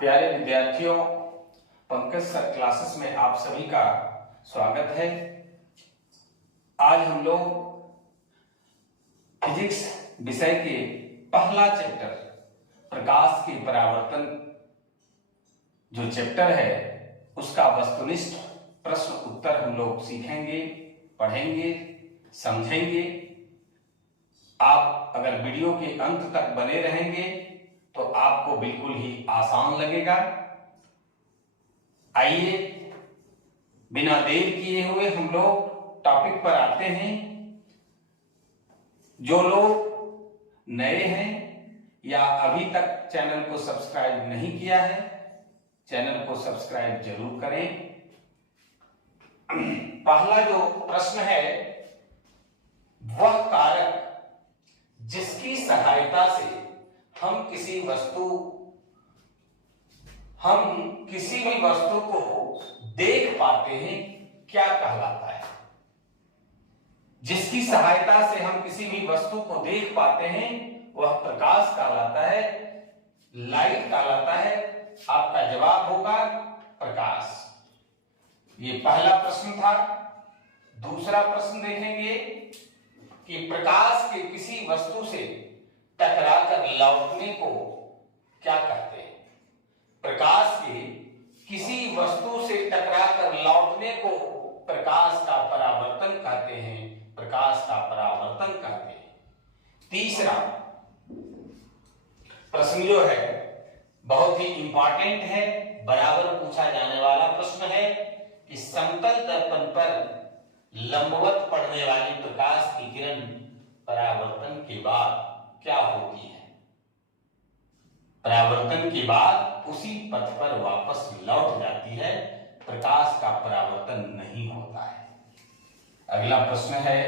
प्यारे विद्यार्थियों, Pankaj sir classes में आप सभी का स्वागत है। आज हम लोग फिजिक्स विषय के पहला चैप्टर प्रकाश के परावर्तन जो चैप्टर है उसका वस्तुनिष्ठ प्रश्न उत्तर हम लोग सीखेंगे, पढ़ेंगे, समझेंगे। आप अगर वीडियो के अंत तक बने रहेंगे तो आपको बिल्कुल ही आसान लगेगा। आइए बिना देर किए हुए हम लोग टॉपिक पर आते हैं। जो लोग नए हैं या अभी तक चैनल को सब्सक्राइब नहीं किया है, चैनल को सब्सक्राइब जरूर करें। पहला जो प्रश्न है, वह कारक जिसकी सहायता से हम किसी भी वस्तु को देख पाते हैं क्या कहलाता है? जिसकी सहायता से हम किसी भी वस्तु को देख पाते हैं वह प्रकाश कहलाता है, लाइट कहलाता है। आपका जवाब होगा प्रकाश। ये पहला प्रश्न था। दूसरा प्रश्न देखेंगे कि प्रकाश के किसी वस्तु से टकराकर लौटने को क्या कहते हैं? प्रकाश के किसी वस्तु से टकराकर लौटने को प्रकाश का परावर्तन कहते हैं, प्रकाश का परावर्तन कहते हैं। तीसरा प्रश्न जो है बहुत ही इंपॉर्टेंट है, बराबर पूछा जाने वाला प्रश्न है कि समतल दर्पण पर लंबवत पड़ने वाली प्रकाश की किरण परावर्तन के बाद क्या होती है? परावर्तन के बाद उसी पथ पर वापस लौट जाती है, प्रकाश का परावर्तन नहीं होता है। अगला प्रश्न है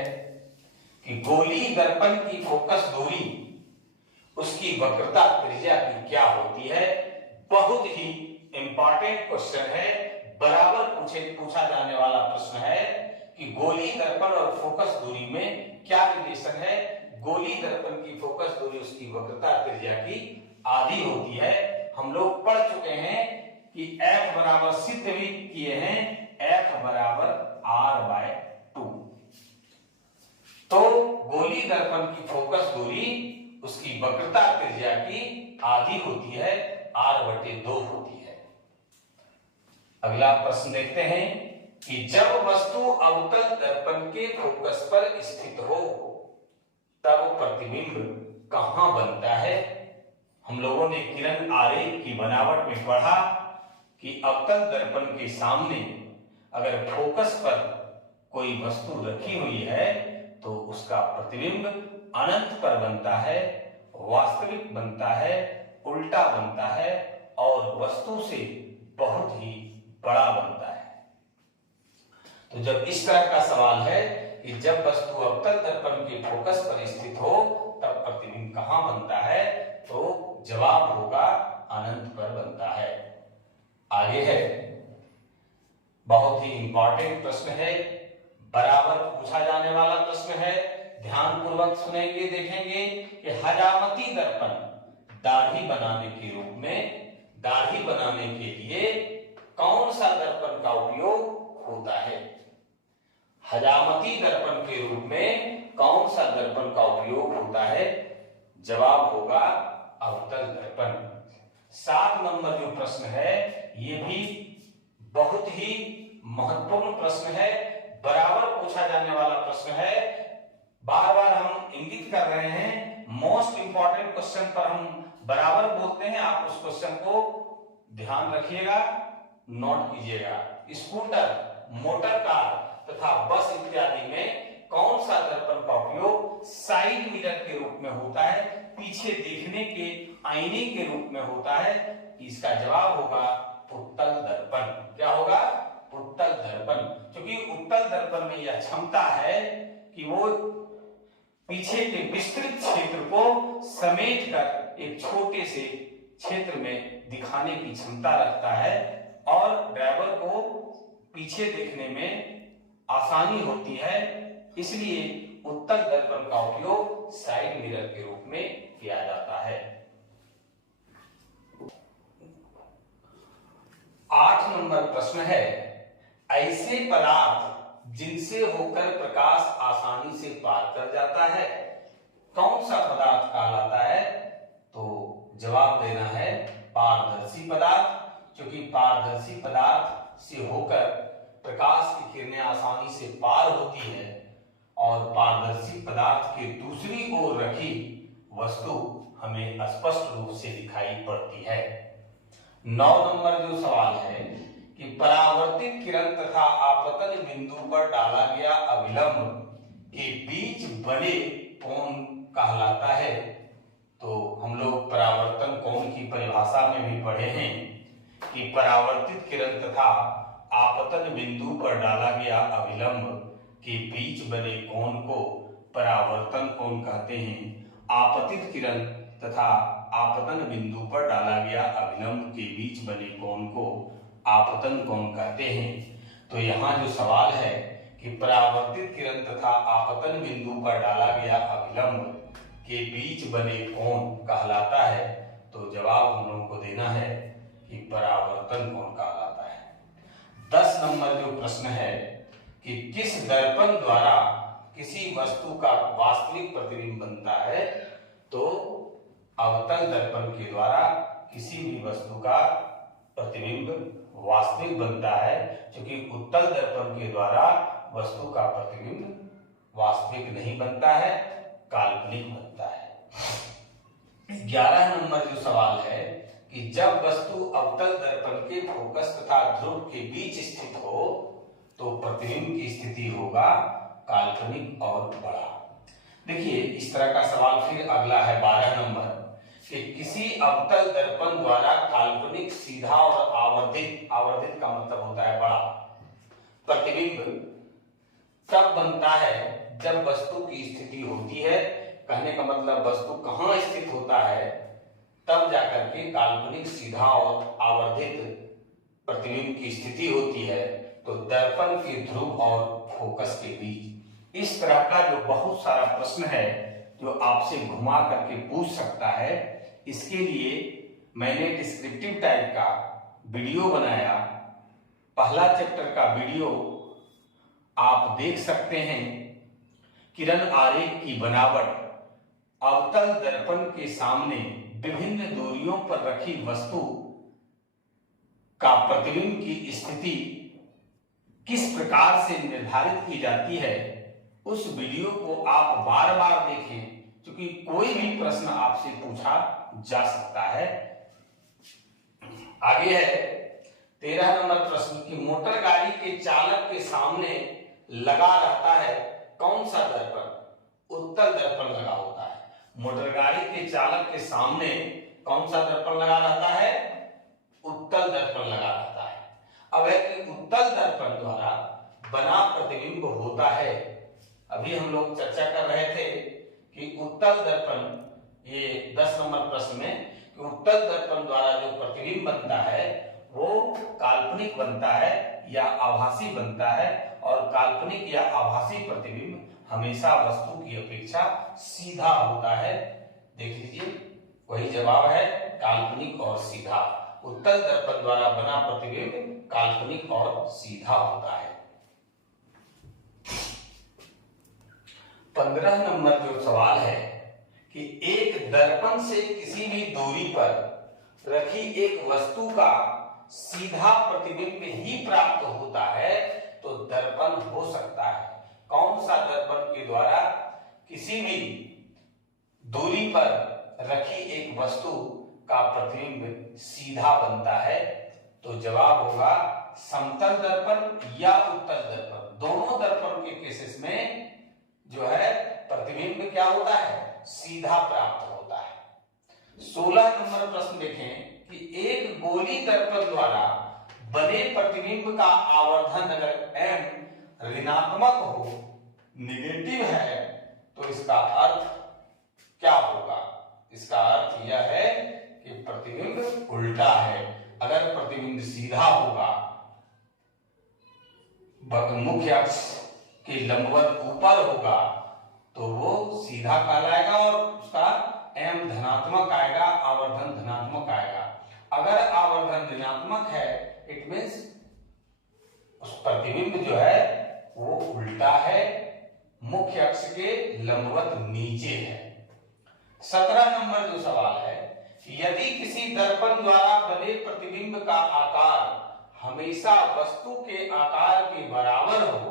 कि गोली दर्पण की फोकस दूरी, उसकी वक्रता त्रिज्या की क्या होती है? बहुत ही इंपॉर्टेंट क्वेश्चन है, बराबर पूछा जाने वाला प्रश्न है कि गोली दर्पण और फोकस दूरी में क्या रिलेशन है? गोली दर्पण की फोकस दूरी उसकी वक्रता त्रिज्या की आधी होती है। हम लोग पढ़ चुके हैं कि F बराबर सिद्ध भी किए हैं, F बराबर R/2। तो गोली दर्पण की फोकस दूरी उसकी वक्रता त्रिज्या की आधी होती है, R/2 होती है। अगला प्रश्न देखते हैं कि जब वस्तु अवतल दर्पण के फोकस पर स्थित हो तब प्रतिबिंब कहां बनता है? हम लोगों ने किरण आरेख की बनावट में पढ़ा कि अवतल दर्पण के सामने अगर फोकस पर कोई वस्तु रखी हुई है तो उसका प्रतिबिंब अनंत पर बनता है, वास्तविक बनता है, उल्टा बनता है और वस्तु से बहुत ही बड़ा बनता है। तो जब इस तरह का सवाल है कि जब वस्तु अवतल दर्पण के फोकस पर स्थित हो तब प्रतिबिंब कहां बनता है, तो जवाब होगा अनंत पर बनता है। आगे है, बहुत ही इंपॉर्टेंट प्रश्न है, बराबर पूछा जाने वाला प्रश्न है। ध्यान पूर्वक सुनेंगे, देखेंगे कि हजामती दर्पण दाढ़ी बनाने के रूप में, दाढ़ी बनाने के लिए कौन सा दर्पण का उपयोग होता है? हजामती दर्पण के रूप में कौन सा दर्पण का उपयोग होता है? जवाब होगा अवतल दर्पण। 7 नंबर जो प्रश्न है ये भी बहुत ही महत्वपूर्ण प्रश्न है, बराबर पूछा जाने वाला प्रश्न है। बार बार हम इंगित कर रहे हैं, मोस्ट इंपॉर्टेंट क्वेश्चन पर हम बराबर बोलते हैं। आप उस क्वेश्चन को ध्यान रखिएगा, नोट कीजिएगा। स्कूटर, मोटर कार तथा बस इत्यादि में कौन सा दर्पण का उपयोग साइड मिरर के रूप में होता है, पीछे देखने के आईने के रूप में होता है? इसका जवाब होगा उत्तल दर्पण। क्या होगा? उत्तल दर्पण। क्योंकि उत्तल दर्पण में यह क्षमता है कि वो पीछे के विस्तृत क्षेत्र को समेट कर एक छोटे से क्षेत्र में दिखाने की क्षमता रखता है और ड्राइवर को पीछे देखने में आसानी होती है, इसलिए उत्तल दर्पण का उपयोग साइड मिरर के रूप में किया जाता है। 8 नंबर प्रश्न है, ऐसे पदार्थ जिनसे होकर प्रकाश आसानी से पार कर जाता है कौन सा पदार्थ कहलाता है? तो जवाब देना है पारदर्शी पदार्थ, क्योंकि पारदर्शी पदार्थ से होकर प्रकाश की किरणें आसानी से पार होती है और पारदर्शी पदार्थ के दूसरी ओर रखी वस्तु हमें स्पष्ट रूप से दिखाई पड़ती है। 9 नंबर जो सवाल है कि परावर्तित किरण तथा आपतन बिंदु पर डाला गया अभिलंब के बीच बने कोण कहलाता है। तो हम लोग परावर्तन कोण की परिभाषा में भी पढ़े हैं कि परावर्तित किरण तथा आपतन बिंदु पर डाला गया अभिलंब के बीच बने कोण को परावर्तन कोण कहते हैं। आपतित किरण तथा आपतन बिंदु पर डाला गया अभिलंब के बीच बने कोण को आपतन कोण कहते हैं। तो यहाँ जो सवाल है कि परावर्तित किरण तथा आपतन बिंदु पर डाला गया अभिलंब के बीच बने कोण कहलाता है, तो जवाब हम लोगों को देना है कि परावर्तन कोण कहलाता है। 10 नंबर जो प्रश्न है कि किस दर्पण द्वारा किसी वस्तु का वास्तविक प्रतिबिंब बनता है? तो अवतल दर्पण के द्वारा किसी भी वस्तु का प्रतिबिंब वास्तविक बनता है, क्योंकि उत्तल दर्पण के द्वारा वस्तु का प्रतिबिंब वास्तविक नहीं बनता है, काल्पनिक बनता है। 11 नंबर जो सवाल है कि जब वस्तु अवतल दर्पण के फोकस तथा ध्रुव के बीच स्थित हो तो प्रतिबिंब की स्थिति होगा काल्पनिक और बड़ा। देखिए इस तरह का सवाल फिर अगला है 12 नंबर कि किसी अवतल दर्पण द्वारा काल्पनिक सीधा और आवर्धित का मतलब होता है बड़ा प्रतिबिंब तब बनता है जब वस्तु की स्थिति होती है। कहने का मतलब वस्तु कहाँ स्थित होता है तब जाकर के काल्पनिक सीधा और आवर्धित प्रतिबिंब की स्थिति होती है। तो दर्पण के ध्रुव और फोकस के बीच इस तरह का जो बहुत सारा प्रश्न है जो आपसे घुमा करके पूछ सकता है, इसके लिए मैंने डिस्क्रिप्टिव टाइप का वीडियो बनाया। पहला चैप्टर का वीडियो आप देख सकते हैं। किरण आरेख की बनावट, अवतल दर्पण के सामने विभिन्न दूरियों पर रखी वस्तु का प्रतिबिंब की स्थिति किस प्रकार से निर्धारित की जाती है, उस वीडियो को आप बार बार देखें, क्योंकि कोई भी प्रश्न आपसे पूछा जा सकता है। आगे है 13 नंबर प्रश्न कि मोटर गाड़ी के चालक के सामने लगा रहता है कौन सा दर्पण? उत्तल दर्पण लगा होता है। मोटर गाड़ी के चालक के सामने कौन सा दर्पण लगा रहता है? उत्तल दर्पण लगा रहता है। अब है कि उत्तल दर्पण द्वारा बना प्रतिबिंब होता है। अभी हम लोग चर्चा कर रहे थे कि उत्तल दर्पण, ये 10 नंबर प्रश्न में, कि उत्तल दर्पण द्वारा जो प्रतिबिंब बनता है वो काल्पनिक बनता है या आभासी बनता है, और काल्पनिक या आभासी प्रतिबिंब हमेशा वस्तु की अपेक्षा सीधा होता है। देख लीजिए वही जवाब है, काल्पनिक और सीधा। उत्तल दर्पण द्वारा बना प्रतिबिंब काल्पनिक और सीधा होता है। 15 नंबर जो सवाल है कि एक दर्पण से किसी भी दूरी पर रखी एक वस्तु का सीधा प्रतिबिंब ही प्राप्त होता है तो दर्पण हो सकता है। कौन सा दर्पण के द्वारा किसी भी दूरी पर रखी एक वस्तु का प्रतिबिंब सीधा बनता है? तो जवाब होगा समतल दर्पण या उत्तल दर्पण। दोनों दर्पण के केसेस में जो है प्रतिबिंब क्या होता है? सीधा प्राप्त होता है। 16 नंबर प्रश्न देखें कि एक गोली दर्पण द्वारा बने प्रतिबिंब का आवर्धन अगर m ऋणात्मक हो, निगेटिव है, तो इसका अर्थ क्या होगा? इसका अर्थ यह है कि प्रतिबिंब उल्टा है। अगर प्रतिबिंब सीधा होगा, मुख्य अक्ष के लंबवत ऊपर होगा, तो वो सीधा कहलाएगा और उसका m धनात्मक आएगा, आवर्धन धनात्मक आएगा। अगर आवर्धन ऋणात्मक है, इट मीन्स उस प्रतिबिंब जो है वो उल्टा है, मुख्य अक्ष के लंबवत नीचे है। 17 नंबर जो सवाल है, यदि किसी दर्पण द्वारा बने प्रतिबिंब का आकार हमेशा वस्तु के आकार के बराबर हो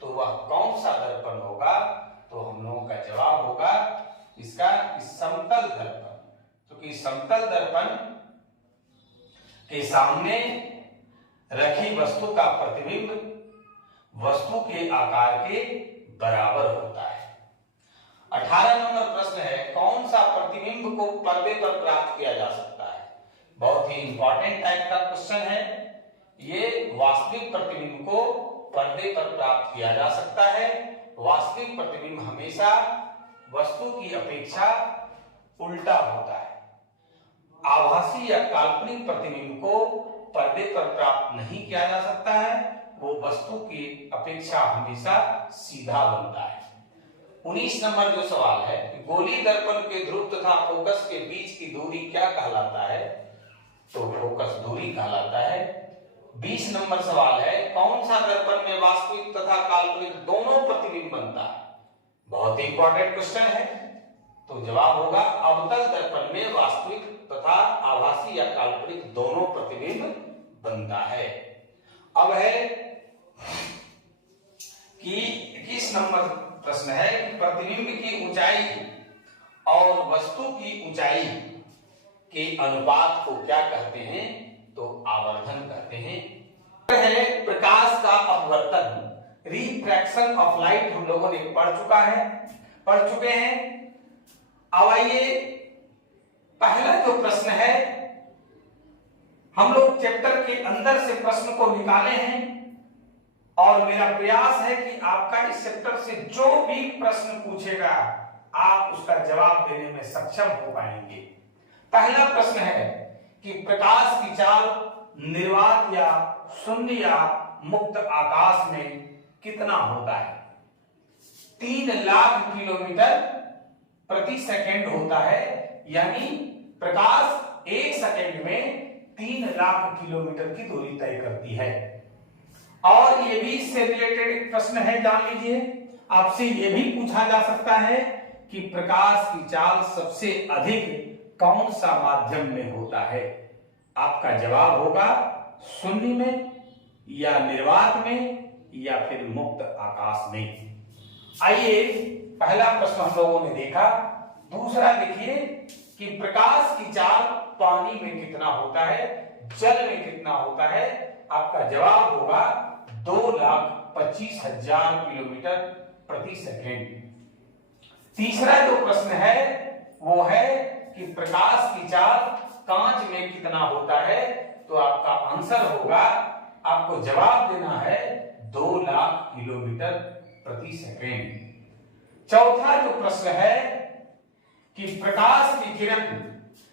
तो वह कौन सा दर्पण होगा? तो हम लोगों का जवाब होगा इसका समतल दर्पण। क्योंकि समतल दर्पण के सामने रखी वस्तु का प्रतिबिंब वस्तु के आकार के बराबर होता है। 18 नंबर प्रश्न है, कौन सा प्रतिबिंब को पर्दे पर प्राप्त किया जा सकता है? बहुत ही इंपॉर्टेंट टाइप का क्वेश्चन है ये। वास्तविक प्रतिबिंब को पर्दे पर प्राप्त किया जा सकता है। वास्तविक प्रतिबिंब हमेशा वस्तु की अपेक्षा उल्टा होता है। आभासी या काल्पनिक प्रतिबिंब को पर्दे पर प्राप्त नहीं किया जा सकता है, वो वस्तु की अपेक्षा हमेशा सीधा बनता है। 19 नंबर जो सवाल है, गोली दर्पण के ध्रुव तथा फोकस के बीच की दूरी क्या कहलाता है? तो फोकस दूरी कहलाता है। 20 नंबर सवाल है, कौन सा दर्पण में वास्तविक तथा काल्पनिक दोनों प्रतिबिंब बनता है? बहुत ही इंपॉर्टेंट क्वेश्चन है। तो जवाब होगा अवतल दर्पण में वास्तविक तथा आभासी या काल्पनिक दोनों प्रतिबिंब बनता है। अब है कि 21 नंबर प्रश्न है कि प्रतिबिंब की ऊंचाई और वस्तु की ऊंचाई के अनुपात को क्या कहते हैं? तो आवर्धन कहते हैं। है प्रकाश का अपवर्तन, रिफ्रैक्शन ऑफ लाइट, हम लोगों ने पढ़ चुके हैं। अब आइए पहला जो प्रश्न है, हम लोग चैप्टर के अंदर से प्रश्न को निकाले हैं और मेरा प्रयास है कि आपका इस चैप्टर से जो भी प्रश्न पूछेगा आप उसका जवाब देने में सक्षम हो पाएंगे। पहला प्रश्न है कि प्रकाश की चाल निर्वात या शून्य या मुक्त आकाश में कितना होता है? 3 लाख किलोमीटर प्रति सेकंड होता है, यानी प्रकाश 1 सेकंड में 3 लाख किलोमीटर की दूरी तय करती है। और ये भी इससे रिलेटेड प्रश्न है, जान लीजिए। आपसे ये भी पूछा जा सकता है कि प्रकाश की चाल सबसे अधिक कौन सा माध्यम में होता है? आपका जवाब होगा शून्य में या निर्वात में या फिर मुक्त आकाश में। आइए पहला प्रश्न हम लोगों ने देखा। दूसरा देखिए कि प्रकाश की चाल पानी में कितना होता है, जल में कितना होता है? आपका जवाब होगा 2,25,000 किलोमीटर प्रति सेकेंड। तीसरा जो प्रश्न है वो है कि प्रकाश की चाल कांच में कितना होता है? तो आपका आंसर होगा, आपको जवाब देना है 2 लाख किलोमीटर प्रति सेकेंड। चौथा जो प्रश्न है कि प्रकाश की किरण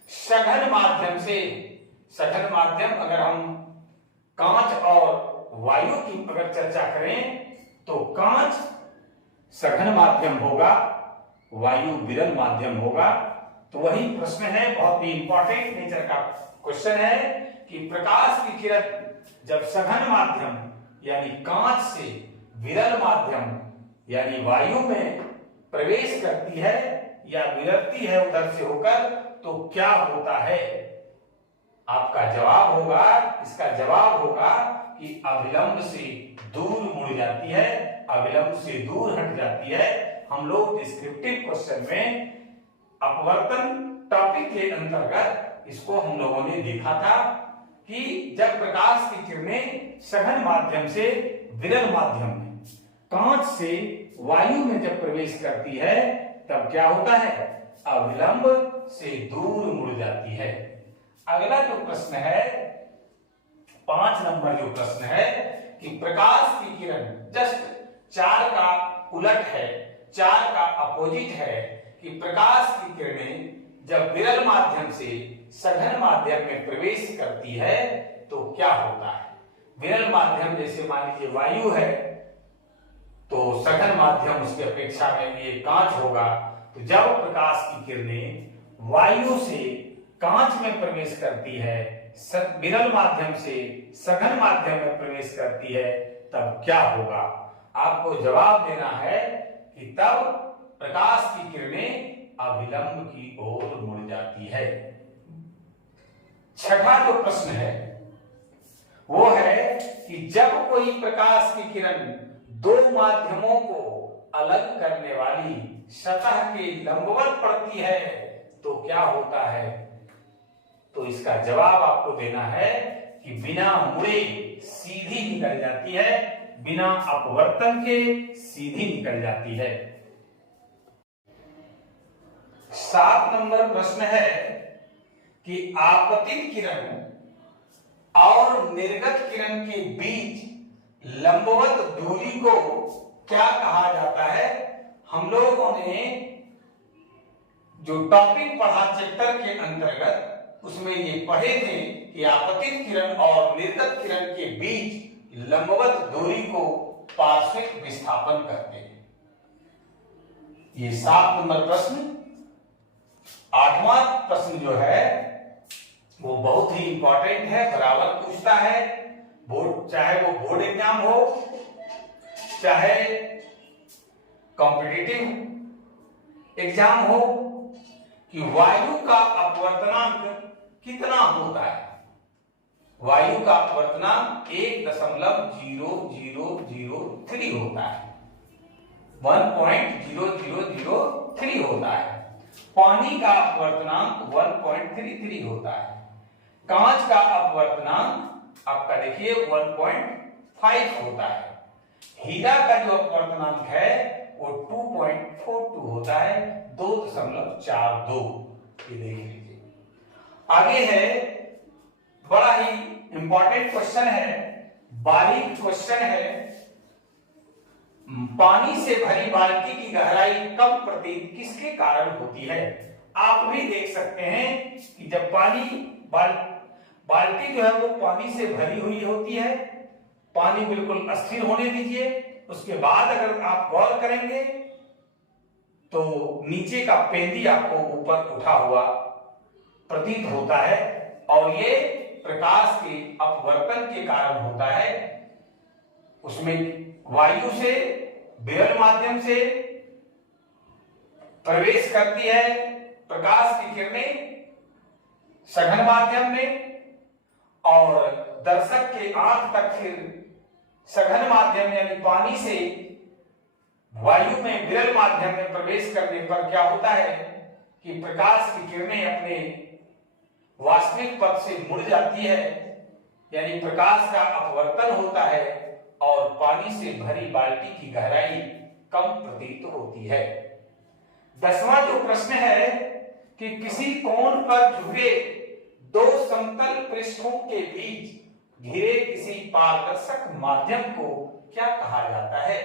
सघन माध्यम से, सघन माध्यम अगर हम कांच और वायु की अगर चर्चा करें तो कांच सघन माध्यम होगा, वायु विरल माध्यम होगा। तो वही प्रश्न है, बहुत ही इंपॉर्टेंट नेचर का क्वेश्चन है कि प्रकाश की किरण जब सघन माध्यम यानी कांच से विरल माध्यम यानी वायु में प्रवेश करती है या विरलती है उधर से होकर, तो क्या होता है? आपका जवाब होगा, इसका जवाब होगा कि अभिलंब से दूर मुड़ जाती है, अभिलंब से दूर हट जाती है। हम लोग डिस्क्रिप्टिव क्वेश्चन में अपवर्तन टॉपिक के अंतर्गत इसको हम लोगों ने देखा था कि जब प्रकाश की किरणें सघन माध्यम से विरल माध्यम में कांच से वायु में जब प्रवेश करती है तब क्या होता है? अविलंब से दूर मुड़ जाती है। अगला जो प्रश्न है 5 नंबर जो प्रश्न है कि प्रकाश की किरण जस्ट 4 का उलट है, 4 का अपोजिट है कि प्रकाश की किरणें जब विरल माध्यम से सघन माध्यम में प्रवेश करती है तो क्या होता है? विरल माध्यम जैसे मान लीजिए वायु है तो सघन माध्यम उसकी अपेक्षा में ये कांच होगा। तो जब प्रकाश की किरणें वायु से कांच में प्रवेश करती है विरल माध्यम से सघन माध्यम में प्रवेश करती है, तब क्या होगा? आपको जवाब देना है कि तब प्रकाश की किरणें अभिलंब की ओर मुड़ जाती है। छठा जो प्रश्न है वो है कि जब कोई प्रकाश की किरण दो माध्यमों को अलग करने वाली सतह के लंबवत पड़ती है तो क्या होता है? तो इसका जवाब आपको देना है कि बिना मुड़े सीधी निकल जाती है, बिना अपवर्तन के सीधी निकल जाती है। 7 नंबर प्रश्न है कि आपतित किरण और निर्गत किरण के बीच लंबवत दूरी को क्या कहा जाता है? हम लोगों ने जो टॉपिक पढ़ा चैप्टर के अंतर्गत उसमें ये पढ़े थे कि आपतित किरण और निर्गत किरण के बीच लंबवत दूरी को पार्श्विक विस्थापन कहते हैं। ये 7 नंबर प्रश्न। 8वां प्रश्न जो है वो बहुत ही इंपॉर्टेंट है, बराबर पूछता है बोर्ड, चाहे वो बोर्ड एग्जाम हो चाहे कॉम्पिटिटिव एग्जाम हो, कि वायु का अपवर्तनांक कितना होता है? वायु का अपवर्तनांक 1.0003 होता है, 1.0003 होता है। पानी का अपवर्तनांक 1.33 होता है। कांच का अपवर्तनांक आपका देखिए 1.5 होता है। हीरा का जो अपवर्तनांक है वो 2.42 होता है, 2.42। ये देख लीजिए। आगे है बड़ा ही इंपॉर्टेंट क्वेश्चन है, बारीक क्वेश्चन है। पानी से भरी बाल्टी की गहराई कम प्रतीत किसके कारण होती है? आप भी देख सकते हैं कि जब पानी बाल्टी जो है वो पानी से भरी हुई होती है, पानी बिल्कुल अस्थिर होने दीजिए, उसके बाद अगर आप गौर करेंगे तो नीचे का पेंदी आपको ऊपर उठा हुआ प्रतीत होता है और ये प्रकाश के अपवर्तन के कारण होता है। उसमें वायु से विरल माध्यम से प्रवेश करती है प्रकाश की किरणें सघन माध्यम में, और दर्शक के आंख तक फिर सघन माध्यम यानी पानी से वायु में विरल माध्यम में प्रवेश करने पर क्या होता है कि प्रकाश की किरणें अपने वास्तविक पथ से मुड़ जाती है, यानी प्रकाश का अपवर्तन होता है और पानी से भरी बाल्टी की गहराई कम प्रतीत होती है। 10वां जो प्रश्न है कि किसी कोण पर झुके दो समतल पृष्ठों के बीच घिरे किसी पारदर्शक माध्यम को क्या कहा जाता है?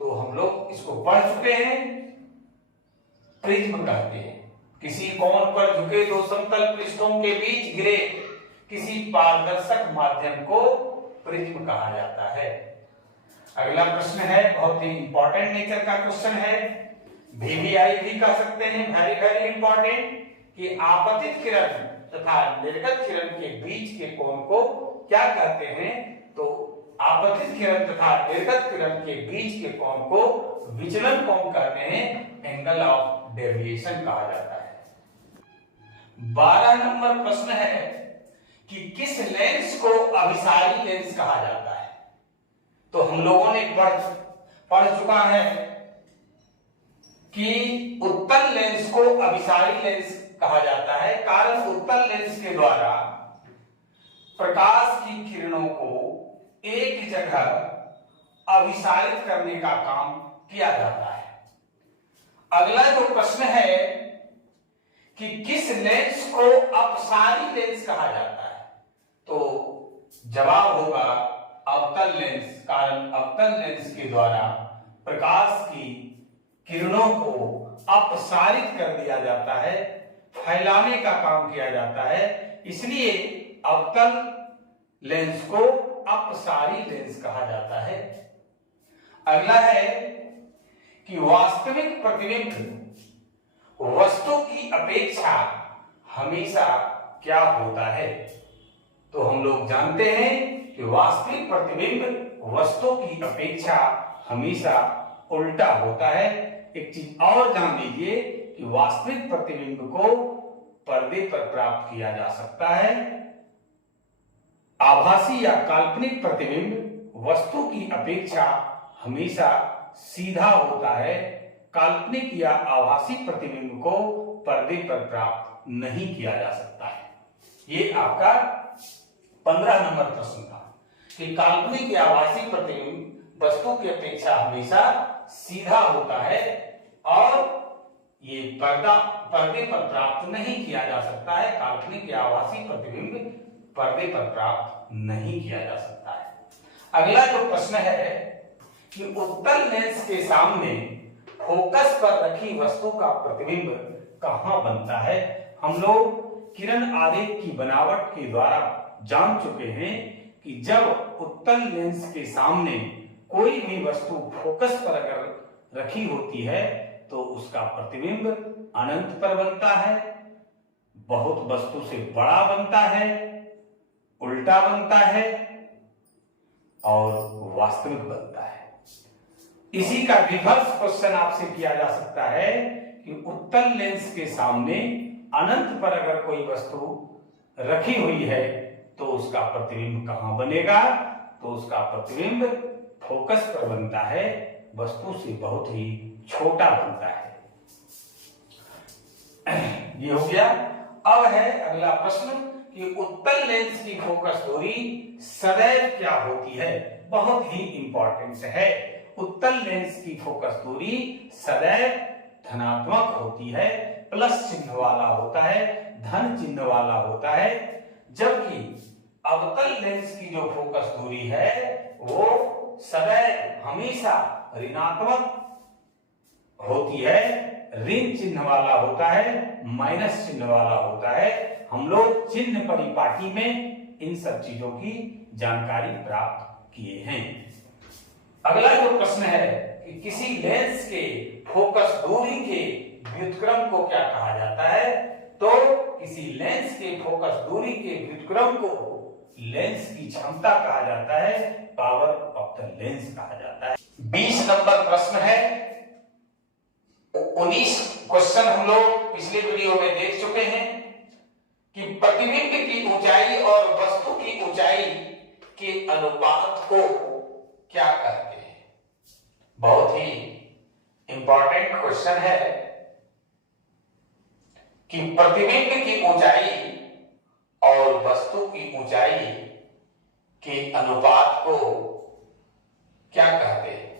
तो हम लोग इसको पढ़ चुके हैं, प्रिज्म कहते हैं। किसी कोण पर झुके दो समतल पृष्ठों के बीच घिरे किसी पारदर्शक माध्यम को प्रिज्म कहा जाता है। अगला प्रश्न है बहुत ही इंपॉर्टेंट नेचर का क्वेश्चन है, VVI भी कह सकते हैं, वेरी वेरी इंपॉर्टेंट, कि आपतित किरण तथा निर्गत किरण के बीच के कोण को क्या कहते हैं? तो आपतित किरण तथा निर्गत किरण के बीच के कोण को विचलन कोण कहते हैं, एंगल ऑफ डेविएशन कहा जाता है। 12 नंबर प्रश्न है कि किस लेंस को अभिसारी लेंस कहा जाता है? तो हम लोगों ने पढ़ चुका है कि उत्तल लेंस को अभिसारी लेंस कहा जाता है, कारण उत्तल लेंस के द्वारा प्रकाश की किरणों को एक जगह अभिसारित करने का काम किया जाता है। अगला जो प्रश्न है कि किस लेंस को अपसारी लेंस कहा जाता है? तो जवाब होगा अवतल लेंस, कारण अवतल लेंस के द्वारा प्रकाश की किरणों को अपसारित कर दिया जाता है, फैलाने का काम किया जाता है, इसलिए अवतल लेंस को अपसारी लेंस कहा जाता है। अगला है कि वास्तविक प्रतिबिंब वस्तु की अपेक्षा हमेशा क्या होता है? तो हम लोग जानते हैं कि वास्तविक प्रतिबिंब वस्तु की अपेक्षा हमेशा उल्टा होता है। एक चीज और जान लीजिए कि वास्तविक प्रतिबिंब को पर्दे पर प्राप्त किया जा सकता है। आभासी या काल्पनिक प्रतिबिंब वस्तु की अपेक्षा हमेशा सीधा होता है। काल्पनिक या आभासी प्रतिबिंब को पर्दे पर प्राप्त नहीं किया जा सकता है। ये आपका 15 नंबर प्रश्न था कि काल्पनिक या आभासी प्रतिबिंब वस्तु की अपेक्षा हमेशा सीधा होता है और ये पर्दे पर प्राप्त नहीं किया जा सकता है। काल्पनिक या आभासी प्रतिबिंब पर्दे पर प्राप्त नहीं किया जा सकता है। अगला जो प्रश्न है कि उत्तल लेंस के सामने फोकस पर रखी वस्तु का प्रतिबिंब कहां बनता है? हम लोग किरण आरेख की बनावट के द्वारा जान चुके हैं कि जब उत्तल लेंस के सामने कोई भी वस्तु फोकस पर अगर रखी होती है तो उसका प्रतिबिंब अनंत पर बनता है, बहुत वस्तु से बड़ा बनता है, उल्टा बनता है और वास्तविक बनता है। इसी का रिवर्स क्वेश्चन आपसे किया जा सकता है कि उत्तल लेंस के सामने अनंत पर अगर कोई वस्तु रखी हुई है तो उसका प्रतिबिंब कहां बनेगा? तो उसका प्रतिबिंब फोकस पर बनता है, वस्तु से बहुत ही छोटा बनता है। ये हो गया। अब है अगला प्रश्न कि उत्तल लेंस की फोकस दूरी सदैव क्या होती है? बहुत ही इंपॉर्टेंट है। उत्तल लेंस की फोकस दूरी सदैव धनात्मक होती है, प्लस चिन्ह वाला होता है, धन चिन्ह वाला होता है। जबकि अवतल लेंस की जो फोकस दूरी है वो सदैव हमेशा ऋणात्मक होती है, ऋण चिन्ह वाला होता है, माइनस चिन्ह वाला होता है। हम लोग चिन्ह परिपाटी में इन सब चीजों की जानकारी प्राप्त किए हैं। अगला जो प्रश्न है कि किसी लेंस के फोकस दूरी के व्युत्क्रम को क्या कहा जाता है? तो किसी लेंस के फोकस दूरी के व्युत्क्रम को लेंस की क्षमता कहा जाता है, पावर ऑफ द लेंस कहा जाता है। 20 नंबर प्रश्न है। 19 क्वेश्चन हम लोग पिछले वीडियो में देख चुके हैं कि प्रतिबिंब की ऊंचाई और वस्तु की ऊंचाई के अनुपात को क्या कहते हैं? बहुत ही इंपॉर्टेंट क्वेश्चन है कि प्रतिबिंब की ऊंचाई और वस्तु की ऊंचाई के अनुपात को क्या कहते हैं?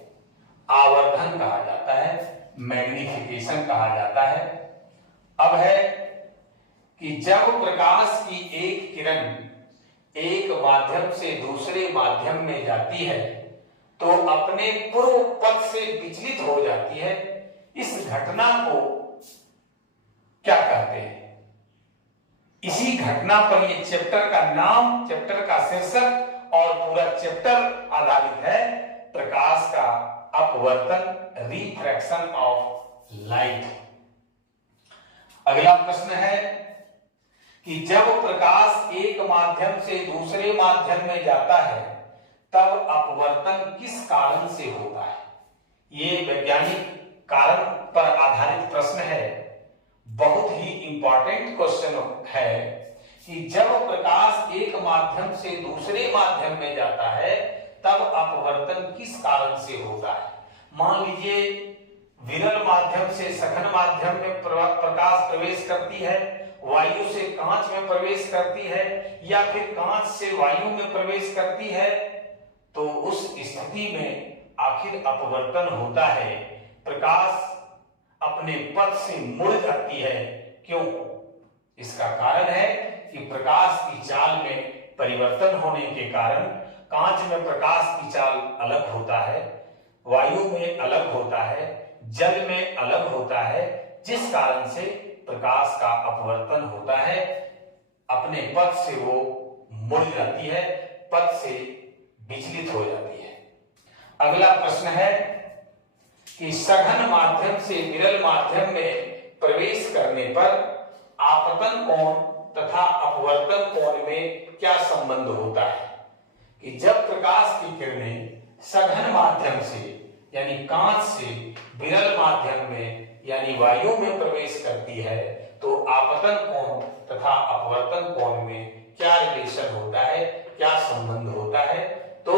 आवर्धन कहा जाता है, मैग्निफिकेशन कहा जाता है। अब है कि जब प्रकाश की एक किरण एक माध्यम से दूसरे माध्यम में जाती है तो अपने पूर्व पथ से विचलित हो जाती है। इस घटना को क्या कहते हैं? इसी घटना पर ये चैप्टर का नाम, चैप्टर का शीर्षक और पूरा चैप्टर आधारित है प्रकाश का अपवर्तन, रिफ्रैक्शन ऑफ लाइट। अगला प्रश्न है कि जब प्रकाश एक माध्यम से दूसरे माध्यम में जाता है तब अपवर्तन किस कारण से होता है? ये वैज्ञानिक कारण पर आधारित प्रश्न है। बहुत ही इंपॉर्टेंट क्वेश्चन है कि जब प्रकाश एक माध्यम से दूसरे माध्यम में जाता है तब अपवर्तन किस कारण से होता है? मान लीजिए विरल माध्यम से सघन माध्यम में प्रकाश प्रवेश करती है, वायु से कांच में प्रवेश करती है या फिर कांच से वायु में प्रवेश करती है, तो उस स्थिति में आखिर अपवर्तन होता है। प्रकाश अपने पथ से मुड़ जाती है। क्यों? इसका कारण है कि प्रकाश की चाल में परिवर्तन होने के कारण कांच में प्रकाश की चाल अलग होता है, वायु में अलग होता है, जल में अलग होता है, जिस कारण से प्रकाश का अपवर्तन होता है। अपने पथ से वो मुड़ जाती है, पथ से विचलित हो जाती है। अगला प्रश्न है कि सघन माध्यम से विरल माध्यम में प्रवेश करने पर आपतन कोण तथा अपवर्तन कोण में क्या संबंध होता है कि जब प्रकाश की किरणें सघन माध्यम से यानी कांच से विरल माध्यम में यानी वायु में प्रवेश करती है तो आपतन कोण तथा अपवर्तन कोण में क्या रिलेशन होता है, क्या संबंध होता है। तो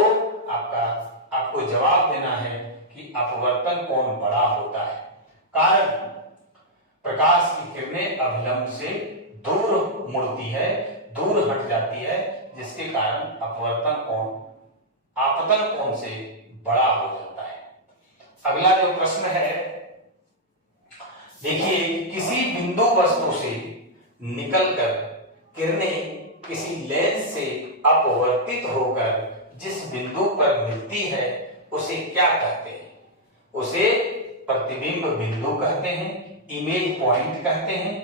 आपको जवाब देना है कि अपवर्तन कोण बड़ा होता है, कारण प्रकाश की किरणें अभिलंब से दूर मुड़ती है, दूर हट जाती है, जिसके कारण अपवर्तन कोण आपतन कोण से बड़ा हो जाता है। अगला जो प्रश्न है, देखिए किसी बिंदु वस्तु से निकलकर किरणें किसी लेंस से अपवर्तित होकर जिस बिंदु पर मिलती है उसे क्या कहते हैं? उसे प्रतिबिंब बिंदु कहते हैं, इमेज पॉइंट कहते हैं।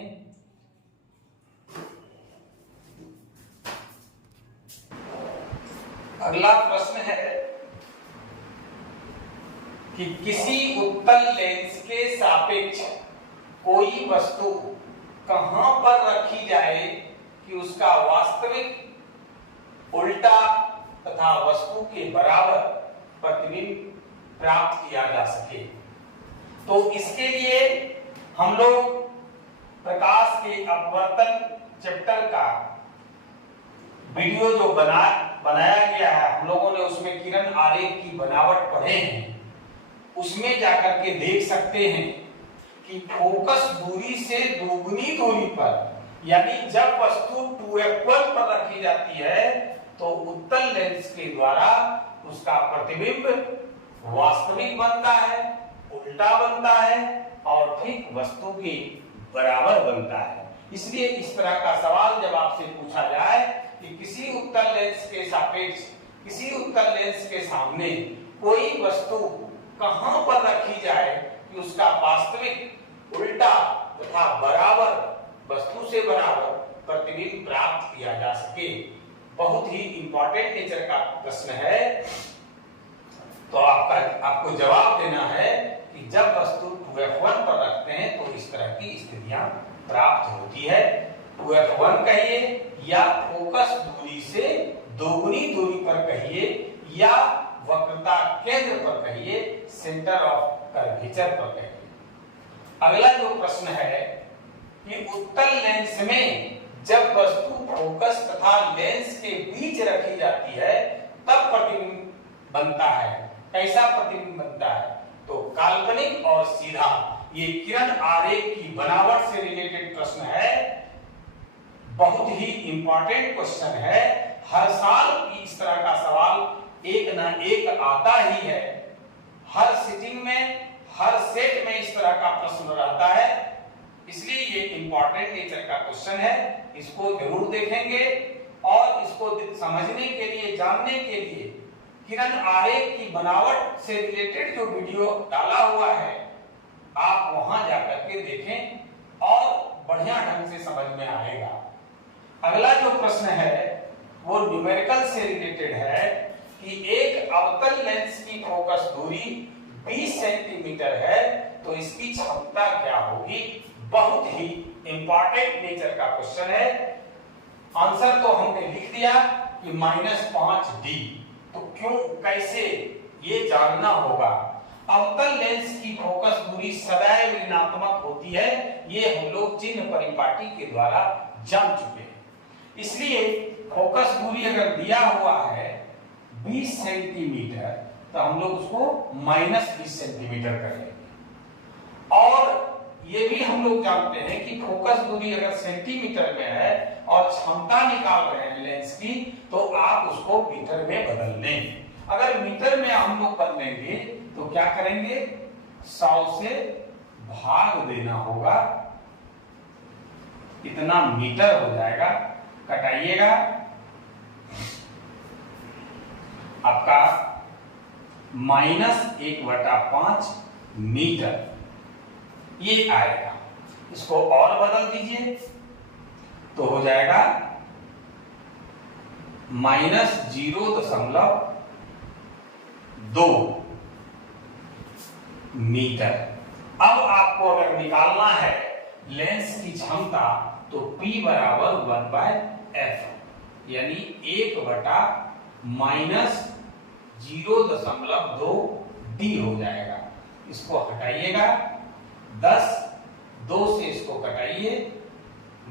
अगला प्रश्न है कि किसी उत्तल लेंस के सापेक्ष कोई वस्तु कहां पर रखी जाए कि उसका वास्तविक उल्टा तथा वस्तु के बराबर प्रतिबिंब प्राप्त किया जा सके। तो इसके लिए हम लोग प्रकाश के अपवर्तन चैप्टर का वीडियो जो बनाया गया है, हम लोगों ने उसमें किरण आरेख की बनावट पढ़े हैं, उसमें जाकर के देख सकते हैं कि फोकस दूरी से दोगुनी दूरी पर यानी जब वस्तु 2f1 पर रखी जाती है तो उत्तल लेंस के द्वारा उसका प्रतिबिंब वास्तविक बनता है, उल्टा बनता है और ठीक वस्तु के बराबर बनता है। इसलिए इस तरह का सवाल जब आपसे पूछा जाए कि किसी उत्तल लेंस के सापेक्ष किसी उत्तल लेंस के सामने कोई वस्तु कहां पर रखी जाए कि उसका वास्तविक उल्टा तथा बराबर वस्तु से बराबर प्रतिबिंब प्राप्त किया जा सके, बहुत ही इंपॉर्टेंट नेचर का प्रश्न है। तो आपको जवाब देना है कि जब वस्तु 2f1 पर रखते हैं तो इस तरह की स्थितियां प्राप्त होती है। 2f1 कहिए या फोकस दूरी से दोगुनी दूरी पर कहिए या वक्रता केंद्र पर कहिए, सेंटर ऑफ कर्वेचर पर कहिए। अगला जो प्रश्न है कि उत्तल लेंस में जब वस्तु फोकस तथा लेंस के बीच रखी जाती है तब प्रतिबिंब बनता है। कैसा प्रतिबिंब बनता है? तो काल्पनिक और सीधा। ये किरण आरेख की बनावट से रिलेटेड प्रश्न है, बहुत ही इंपॉर्टेंट क्वेश्चन है। हर साल इस तरह का सवाल एक ना एक आता ही है। हर सिटिंग में, हर सेट में इस तरह का प्रश्न रहता है, इसलिए ये इंपॉर्टेंट नेचर का क्वेश्चन है। इसको जरूर देखेंगे और इसको समझने के लिए, जानने के लिए किरण आरेख की बनावट से रिलेटेड जो वीडियो डाला हुआ है आप वहां जाकर के देखें और बढ़िया ढंग से समझ में आएगा। अगला जो प्रश्न है वो न्यूमेरिकल से रिलेटेड है कि एक अवतल लेंस की फोकस दूरी 20 सेंटीमीटर है तो इसकी क्षमता क्या होगी। बहुत ही इंपॉर्टेंट नेचर का क्वेश्चन है। आंसर तो हमने लिख दिया कि -5d। तो क्यों, कैसे, ये जानना होगा। अवतल लेंस की फोकस दूरी सदैव ऋणात्मक होती है, ये हम लोग चिन्ह परिपाटी के द्वारा जान चुके हैं। इसलिए फोकस दूरी अगर दिया हुआ है 20 सेंटीमीटर तो हम लोग उसको -20 सेंटीमीटर करेंगे। और ये भी हम लोग जानते हैं कि फोकस दूरी अगर सेंटीमीटर में है और क्षमता निकाल रहे हैं लेंस की तो आप उसको मीटर में बदल लें। अगर मीटर में हम लोग बदलेंगे तो क्या करेंगे, 100 से भाग देना होगा, इतना मीटर हो जाएगा। कटाइएगा, आपका -1/5 मीटर ये आएगा। इसको और बदल दीजिए तो हो जाएगा -0.2 मीटर। अब आपको अगर निकालना है लेंस की क्षमता तो P बराबर 1/f, यानी 1/-0.2 d हो जाएगा। इसको हटाइएगा, 10, 2 से इसको घटाइए,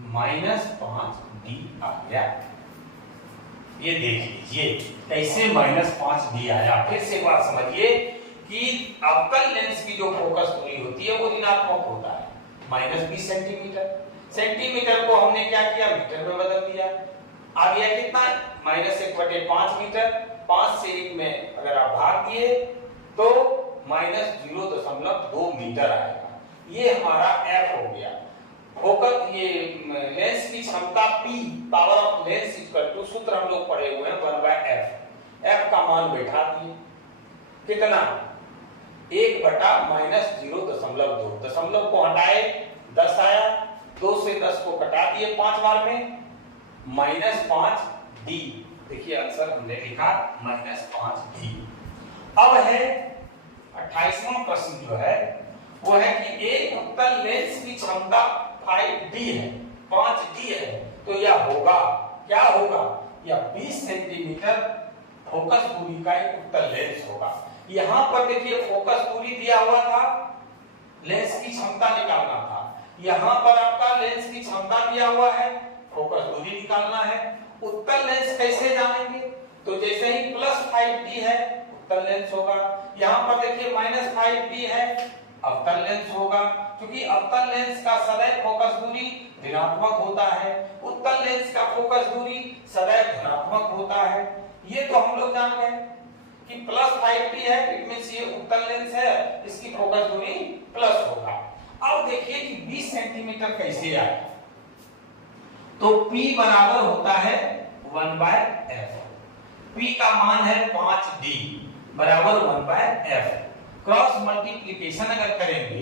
-5d आ गया। ये देख लीजिए कैसे -5d आया। फिर से एक बात समझिए कि अवतल लेंस की जो फोकस दूरी होती है वो ऋणात्मक होता है, -20 सेंटीमीटर। सेंटीमीटर को हमने क्या किया, मीटर में बदल दिया। आ गया कितना, -1/5 मीटर। 5 से 1 में अगर आप भाग दिए तो -0.2 मीटर आएगा। ये हमारा f हो गया। फोकस ये लेंस की क्षमता P, power of lens equal to, सूत्र हम लोग पढ़े हुए हैं 1/f। f का मान बैठा दिए, कितना, 1/-0.2। दशमलव को हटाए, 10 आया। 2 से 10 को कटा दिए 5 बार में, -5d। देखिए आंसर हमने लिखा -5d। अब है 28वां प्रश्न जो है वो है कि एक उत्तल लेंस की क्षमता 5d है, 5d है, तो यह होगा, क्या होगा, यह 20 सेंटीमीटर फोकस दूरी का एक उत्तल लेंस होगा। यहां पर देखिए फोकस दूरी दिया हुआ था, लेंस की क्षमता निकालना था। यहां पर आपका लेंस की क्षमता दिया हुआ है, फोकस दूरी निकालना है। उत्तल लेंस कैसे जानेंगे, तो जैसे ही +5d है उत्तल लेंस होगा। यहां पर देखिए -5d है, अवतल लेंस होगा। क्योंकि अवतल लेंस का सदैव फोकस दूरी ऋणात्मक होता है, उत्तल लेंस का फोकस दूरी सदैव धनात्मक होता है। ये तो हम लोग जान गए कि +5d है, इट मींस ये उत्तल लेंस है, इसकी फोकस दूरी प्लस होगा। अब देखिए कि 20 सेंटीमीटर कैसे आया, तो P बराबर होता है 1/f। P का मान है 5d बराबर 1/f। क्रॉस मल्टीप्लिकेशन अगर करेंगे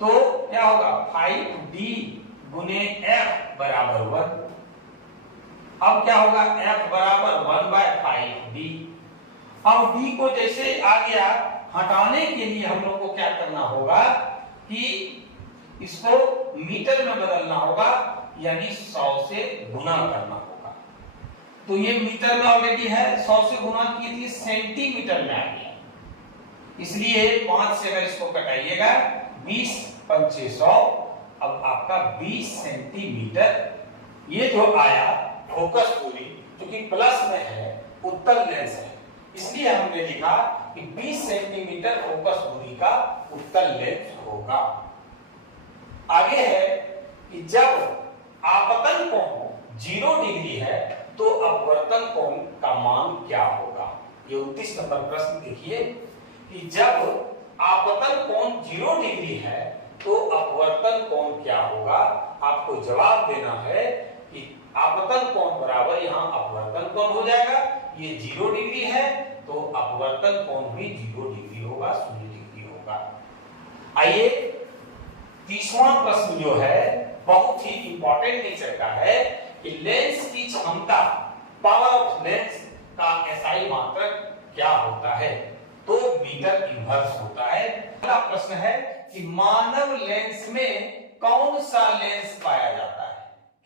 तो क्या होगा, 5d गुने f बराबर 1। अब क्या होगा, f बराबर 1/5d। अब d को जैसे आ गया, हटाने के लिए हम लोग को क्या करना होगा कि इसको मीटर में बदलना होगा, यानी 100 से गुना करना होगा। तो ये मीटर में ऑलरेडी है, 100 से गुना की थी, सेंटीमीटर में आ गया। इसलिए 5 से अगर इसको कटाइएगा, 20 पंचे 100, अब आपका 20 सेंटीमीटर ये जो आया फोकस दूरी, क्योंकि प्लस में है, उत्तल लेंस है, इसलिए हमने लिखा कि 20 सेंटीमीटर फोकस दूरी का उत्तल लेंस होगा। आगे है कि जब आपतन कोण 0 डिग्री है तो अपवर्तन कोण का मान क्या होगा। ये 29 नंबर प्रश्न देखिए कि जब आपतन कोण 0 डिग्री है तो अपवर्तन कोण क्या होगा। आपको जवाब देना है कि आपतन कोण बराबर यहां अपवर्तन कोण हो जाएगा। ये 0 डिग्री है तो अपवर्तन कोण भी 0 डिग्री होगा, 0 डिग्री होगा। आइए 30वां प्रश्न जो है बहुत ही इंपॉर्टेंट नेचर का है कि लेंस की क्षमता, पावर ऑफ लेंस का SI मात्रक क्या होता है, तो मीटर इनवर्स होता है। अगला प्रश्न है कि मानव लेंस में कौन सा लेंस पाया जाता है।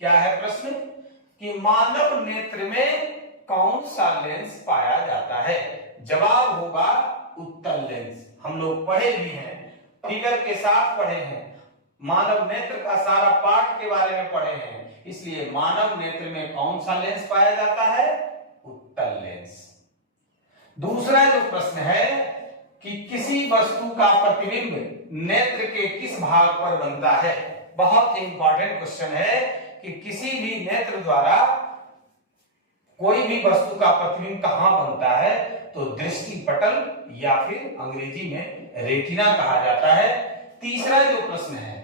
क्या है प्रश्न, कि मानव नेत्र में कौन सा लेंस पाया जाता है। जवाब होगा उत्तल लेंस। हम लोग पढ़े भी हैं, फिगर के साथ पढ़े हैं, मानव नेत्र का सारा पाठ के बारे में पढ़े हैं, इसलिए मानव नेत्र में कौन सा लेंस पाया जाता है, उत्तल लेंस। दूसरा जो प्रश्न है कि किसी वस्तु का प्रतिबिंब नेत्र के किस भाग पर बनता है। बहुत इंपॉर्टेंट क्वेश्चन है कि किसी भी नेत्र द्वारा कोई भी वस्तु का प्रतिबिंब कहां बनता है, तो दृष्टि पटल या फिर अंग्रेजी में रेटिना कहा जाता है। तीसरा जो प्रश्न है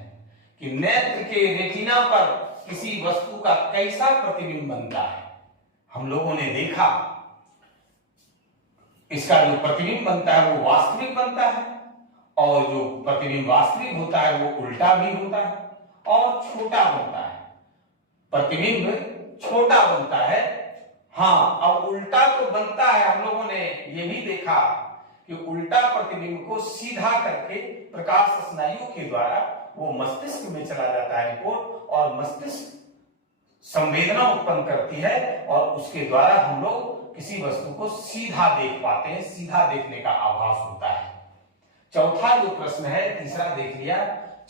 कि नेत्र के रेटिना पर किसी वस्तु का कैसा प्रतिबिंब बनता है। हम लोगों ने देखा इसका जो प्रतिबिंब बनता है वो वास्तविक बनता है, और जो प्रतिबिंब वास्तविक होता है वो उल्टा भी होता है और छोटा बनता है। प्रतिबिंब छोटा बनता है, हाँ, अब उल्टा तो बनता है। हम लोगों ने ये भी देखा कि उल्टा प्रतिबिंब को सीधा करके प्रकाश स्नायु के द्वारा वो मस्तिष्क में चला जाता है रिपोर्ट, और मस्तिष्क संवेदना उत्पन्न करती है और उसके द्वारा हम लोग किसी वस्तु को सीधा देख पाते हैं, सीधा देखने का आभास होता है। चौथा जो प्रश्न है, तीसरा देख लिया,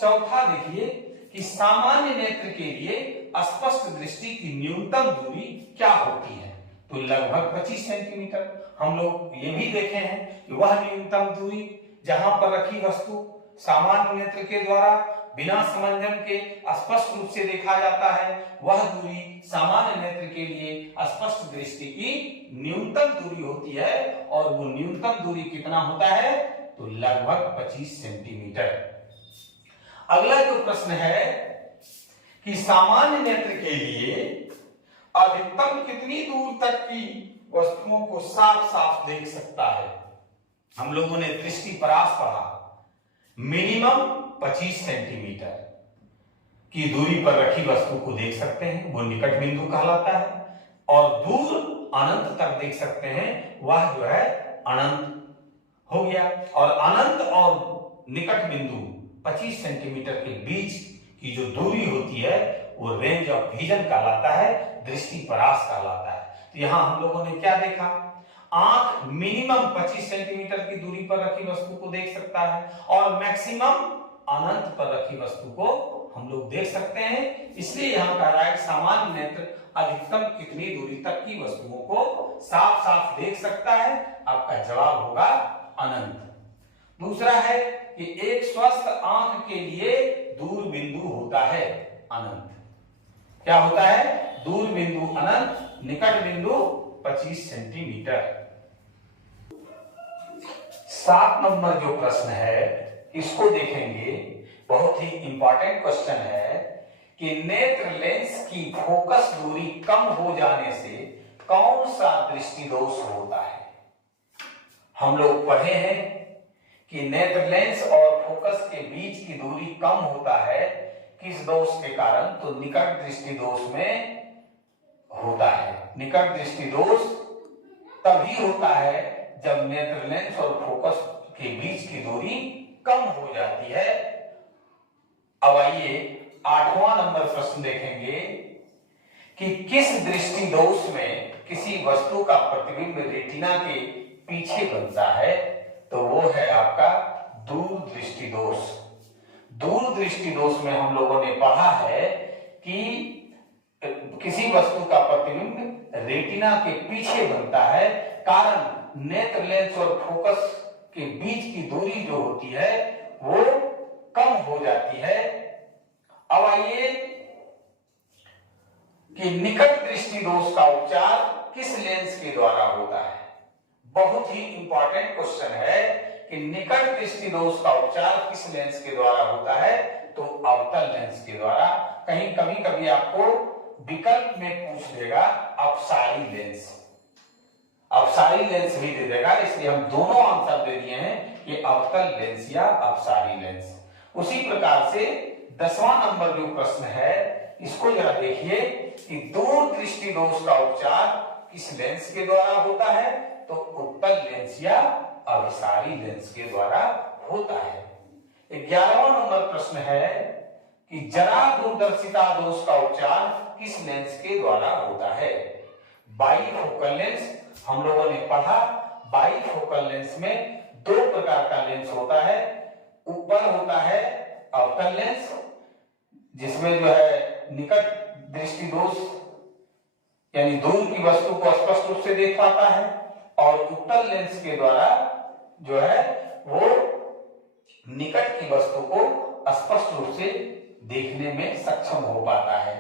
चौथा देखिए कि सामान्य नेत्र के लिए स्पष्ट दृष्टि की न्यूनतम दूरी क्या होती है? तो लगभग 25 सेंटीमीटर। हम लोग ये भी देखे हैं कि वह न्यूनतम दूरी जहां पर रखी वस्तु सामान्य नेत्र के द्वारा बिना समंजन के स्पष्ट रूप से देखा जाता है, वह दूरी सामान्य नेत्र के लिए स्पष्ट दृष्टि की न्यूनतम दूरी होती है। और वो न्यूनतम दूरी कितना होता है? तो लगभग 25 सेंटीमीटर। अगला जो प्रश्न है कि सामान्य नेत्र के लिए अधिकतम कितनी दूर तक की वस्तुओं को साफ साफ देख सकता है? हम लोगों ने दृष्टि परास पढ़ा, मिनिमम 25 सेंटीमीटर की दूरी पर रखी वस्तु को देख सकते हैं, वो निकट बिंदु कहलाता है। और दूर अनंत तक देख सकते हैं, वह जो है अनंत हो गया। और अनंत और निकट बिंदु 25 सेंटीमीटर के बीच की जो दूरी होती है वो रेंज ऑफ विजन कहलाता है, दृष्टि परास कहलाता है। तो यहां हम लोगों ने क्या देखा? आंख मिनिमम 25 सेंटीमीटर की दूरी पर रखी वस्तु को देख सकता है और मैक्सिमम अनंत पर रखी वस्तु को हम लोग देख सकते हैं। इसलिए यहां कह रहा है सामान्य नेत्र अधिकतम कितनी दूरी तक की वस्तुओं को साफ साफ देख सकता है? आपका जवाब होगा अनंत। दूसरा है कि एक स्वस्थ आंख के लिए दूर बिंदु होता है अनंत। क्या होता है? दूर बिंदु अनंत, निकट बिंदु 25 सेंटीमीटर। 7 नंबर जो प्रश्न है इसको देखेंगे, बहुत ही इंपॉर्टेंट क्वेश्चन है कि नेत्र लेंस की फोकस दूरी कम हो जाने से कौन सा दृष्टि दोष होता है? हम लोग पढ़े हैं कि नेत्र लेंस और फोकस के बीच की दूरी कम होता है, किस दोष के कारण? तो निकट दृष्टि दोष में होता है। निकट दृष्टि दोष तभी होता है जब नेत्र लेंस और फोकस के बीच की दूरी कम हो जाती है। अब आइए 8वां नंबर प्रश्न देखेंगे कि किस दृष्टि दोष में किसी वस्तु का प्रतिबिंब रेटिना के पीछे बनता है? तो वो है आपका दूर दृष्टि दोष। दूर दृष्टि दोष में हम लोगों ने पढ़ा है कि किसी वस्तु का प्रतिबिंब रेटिना के पीछे बनता है, कारण नेत्र लेंस और फोकस के बीच की दूरी जो होती है वो कम हो जाती है। अब आइए कि निकट दृष्टि दोष का उपचार किस लेंस के द्वारा होता है? बहुत ही इंपॉर्टेंट क्वेश्चन है कि निकट दृष्टि दोष का उपचार किस लेंस के द्वारा होता है? तो अवतल लेंस के द्वारा। कहीं कभी कभी आपको विकल्प में पूछ देगा अपसारी लेंस, अपसारी लेंस भी दे देगा, इसलिए हम दोनों आंसर दे दिए हैं, ये अवतल लेंस या अपसारी लेंस। उसी प्रकार से 10वां नंबर जो प्रश्न है इसको जरा देखिए कि दूर दृष्टि दोष का उपचार किस लेंस के द्वारा होता है? तो उत्तल लेंस या अभिसारी लेंस के द्वारा होता है। 11वां नंबर प्रश्न है कि जरा दूरदर्शिता दोष का उपचार किस लेंस के द्वारा होता है? बाइफोकल लेंस हम लोगों ने पढ़ा, बाइफोकल लेंस में 2 प्रकार का लेंस होता है। ऊपर होता है अवतल लेंस जिसमें जो है निकट दृष्टि दोष यानी दूर की वस्तु को स्पष्ट रूप से देख पाता है, और उत्तल लेंस के द्वारा जो है वो निकट की वस्तु को स्पष्ट रूप से देखने में सक्षम हो पाता है।